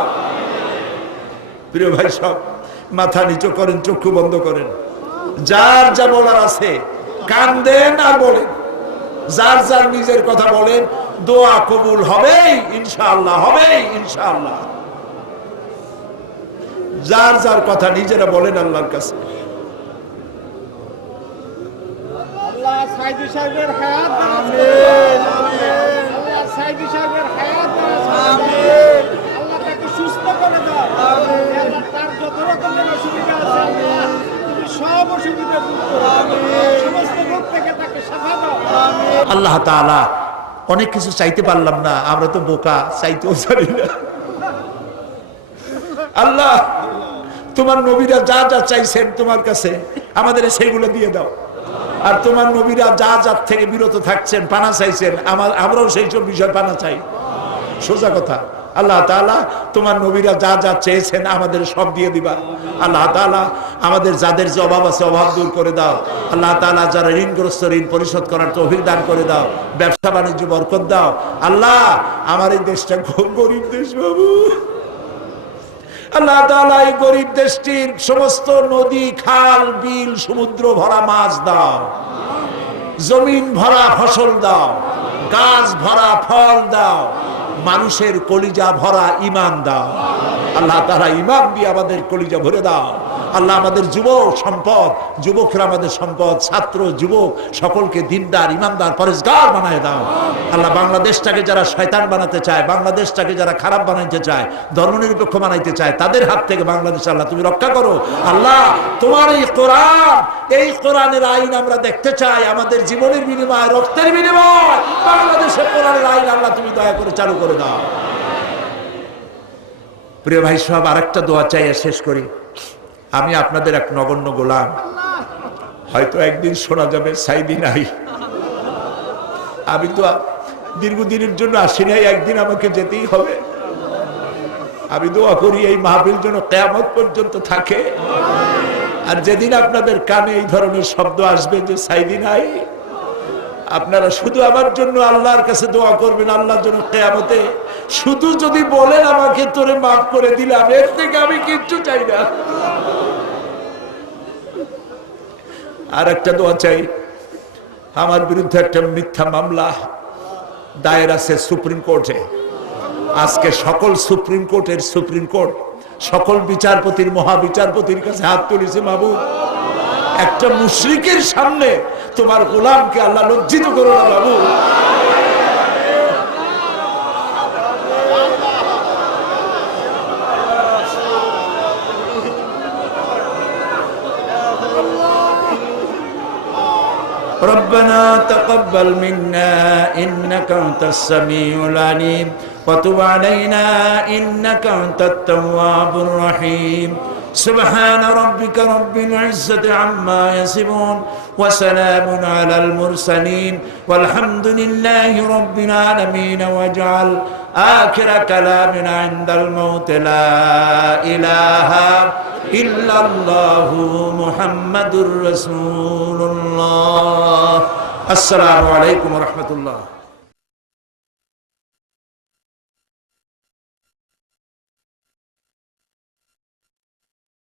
প্রিয় ভাই সব, মাথা নিচু করেন, চক্ষু বন্ধ করেন। যার যা বলার আছে কান্দেন আর বলেন, যার যার নিজের কথা বলেন। দোয়া কবুল হবেই ইনশাআল্লাহ, হবেই ইনশাআল্লাহ। যার যার কথা নিজেরা বলেন আল্লাহর কাছে। আল্লাহ সাইদি সাহেবের হায়াত আমিন, আল্লাহ সাইদি সাহেবের হায়াত আমিন, আল্লাহ তাকে সুস্থ করে দাও আমিন, আল্লাহ তার যত রকমের অসুবিধা আছে আল্লাহ তুমি সব অসুবিধা দূর করো আমিন, সমস্ত রোগ থেকে তাকে শিফা দাও আমিন। আল্লাহ তাআলা অনেক কিছু চাইতে পারলাম না, আমরা তো বোকা, চাইতেও জানি না। আল্লাহ, তোমার নবীরা যা যা চাইছেন তোমার কাছে আমাদের সেইগুলো দিয়ে দাও। আর তোমার নবীরা যা যা থেকে বিরত থাকছেন, পানা চাইছেন, আমরাও সেই সব বিষয় পানা চাই। সোজা কথা। আল্লাহ তাআলা তোমার নবীরা যা যা চেয়েছেন আমাদের সব দিয়ে দিবা। আল্লাহ তাআলা আমাদের যাদের যে অভাব আছে অভাব দূর করে দাও। আল্লাহ তাআলা যারা ঋণগ্রস্ত ঋণ পরিশোধ করার তৌফিক দান করে দাও। ব্যবসা বাণিজ্য বরকত দাও। আল্লাহ, আমার এই দেশটা খুব গরিব দেশ বাবু। আল্লাহ তাআলা এই গরিব দেশটির সমস্ত নদী, খাল, বিল, সমুদ্র ভরা মাছ দাও, জমিন ভরা ফসল দাও, গাছ ভরা ফল দাও, মানুষের কলিজা ভরা ঈমান দাও। আল্লাহ তাআলা ঈমান দিয়ে আমাদের কলিজা ভরে দাও। আল্লাহ, আমাদের যুবক সম্পদ, যুবকরা আমাদের সম্পদ, ছাত্র যুবক সকলকে দিনদার, ইমানদার, পরেজগার বানায় দাও। আল্লাহ, বাংলাদেশটাকে যারা শয়তান বানাতে চায়, বাংলাদেশটাকে যারা খারাপ বানাইতে চায়, ধর্মনিরপেক্ষ বানাইতে চায়, তাদের হাত থেকে বাংলাদেশ আল্লাহ তুমি রক্ষা করো। আল্লাহ, তোমার এই কোরআন, এই কোরআনের আইন আমরা দেখতে চাই। আমাদের জীবনের বিনিময়ে, রক্তের বিনিময়ে বাংলাদেশের কোরআনের আইন আল্লাহ তুমি দয়া করে চালু করে দাও। প্রিয় ভাই সব, আরেকটা দোয়া চাইয়া শেষ করি। আমি আপনাদের এক নগণ্য গোলাম। হয়তো একদিন শোনা যাবে সাইদি নাই। আমি তো দীর্ঘদিনের জন্য আসি নাই, একদিন আমাকে যেতেই হবে। আমি দোয়া করি এই মাহফিল যেন কিয়ামত পর্যন্ত থাকে। আর যেদিন আপনাদের কানে এই ধরনের শব্দ আসবে যে সাইদি নাই, আপনারা শুধু আমার জন্য আল্লাহর কাছে দোয়া করবেন, আল্লাহর জন্য কিয়ামতে শুধু যদি বলেন আমাকে তোরে মাফ করে দিলাম, এর থেকে আমি কিচ্ছু চাই না। আর একটা দোয়া চাই। আমার বিরুদ্ধে একটা মিথ্যা মামলা দায়ের আছে সুপ্রিম কোর্টে। আজকে সকল সুপ্রিম কোর্টের সুপ্রিম কোর্ট, সকল বিচারপতির, মহাবিচারপতির কাছে হাত তুলেছে। মাবুদ, একটা মুশরিকের সামনে তোমার গোলামকে আল্লাহ লজ্জিত করো না বাবু। ربنا تقبل منا إنك أنت السميع العليم وتب علينا إنك أنت التواب الرحيم سبحان ربك رب العزة عما يصفون وسلام على المرسلين والحمد لله رب العالمين واجعل آخر كلامنا عند الموت لا إله إلا الله محمد رسول الله السلام عليكم ورحمة الله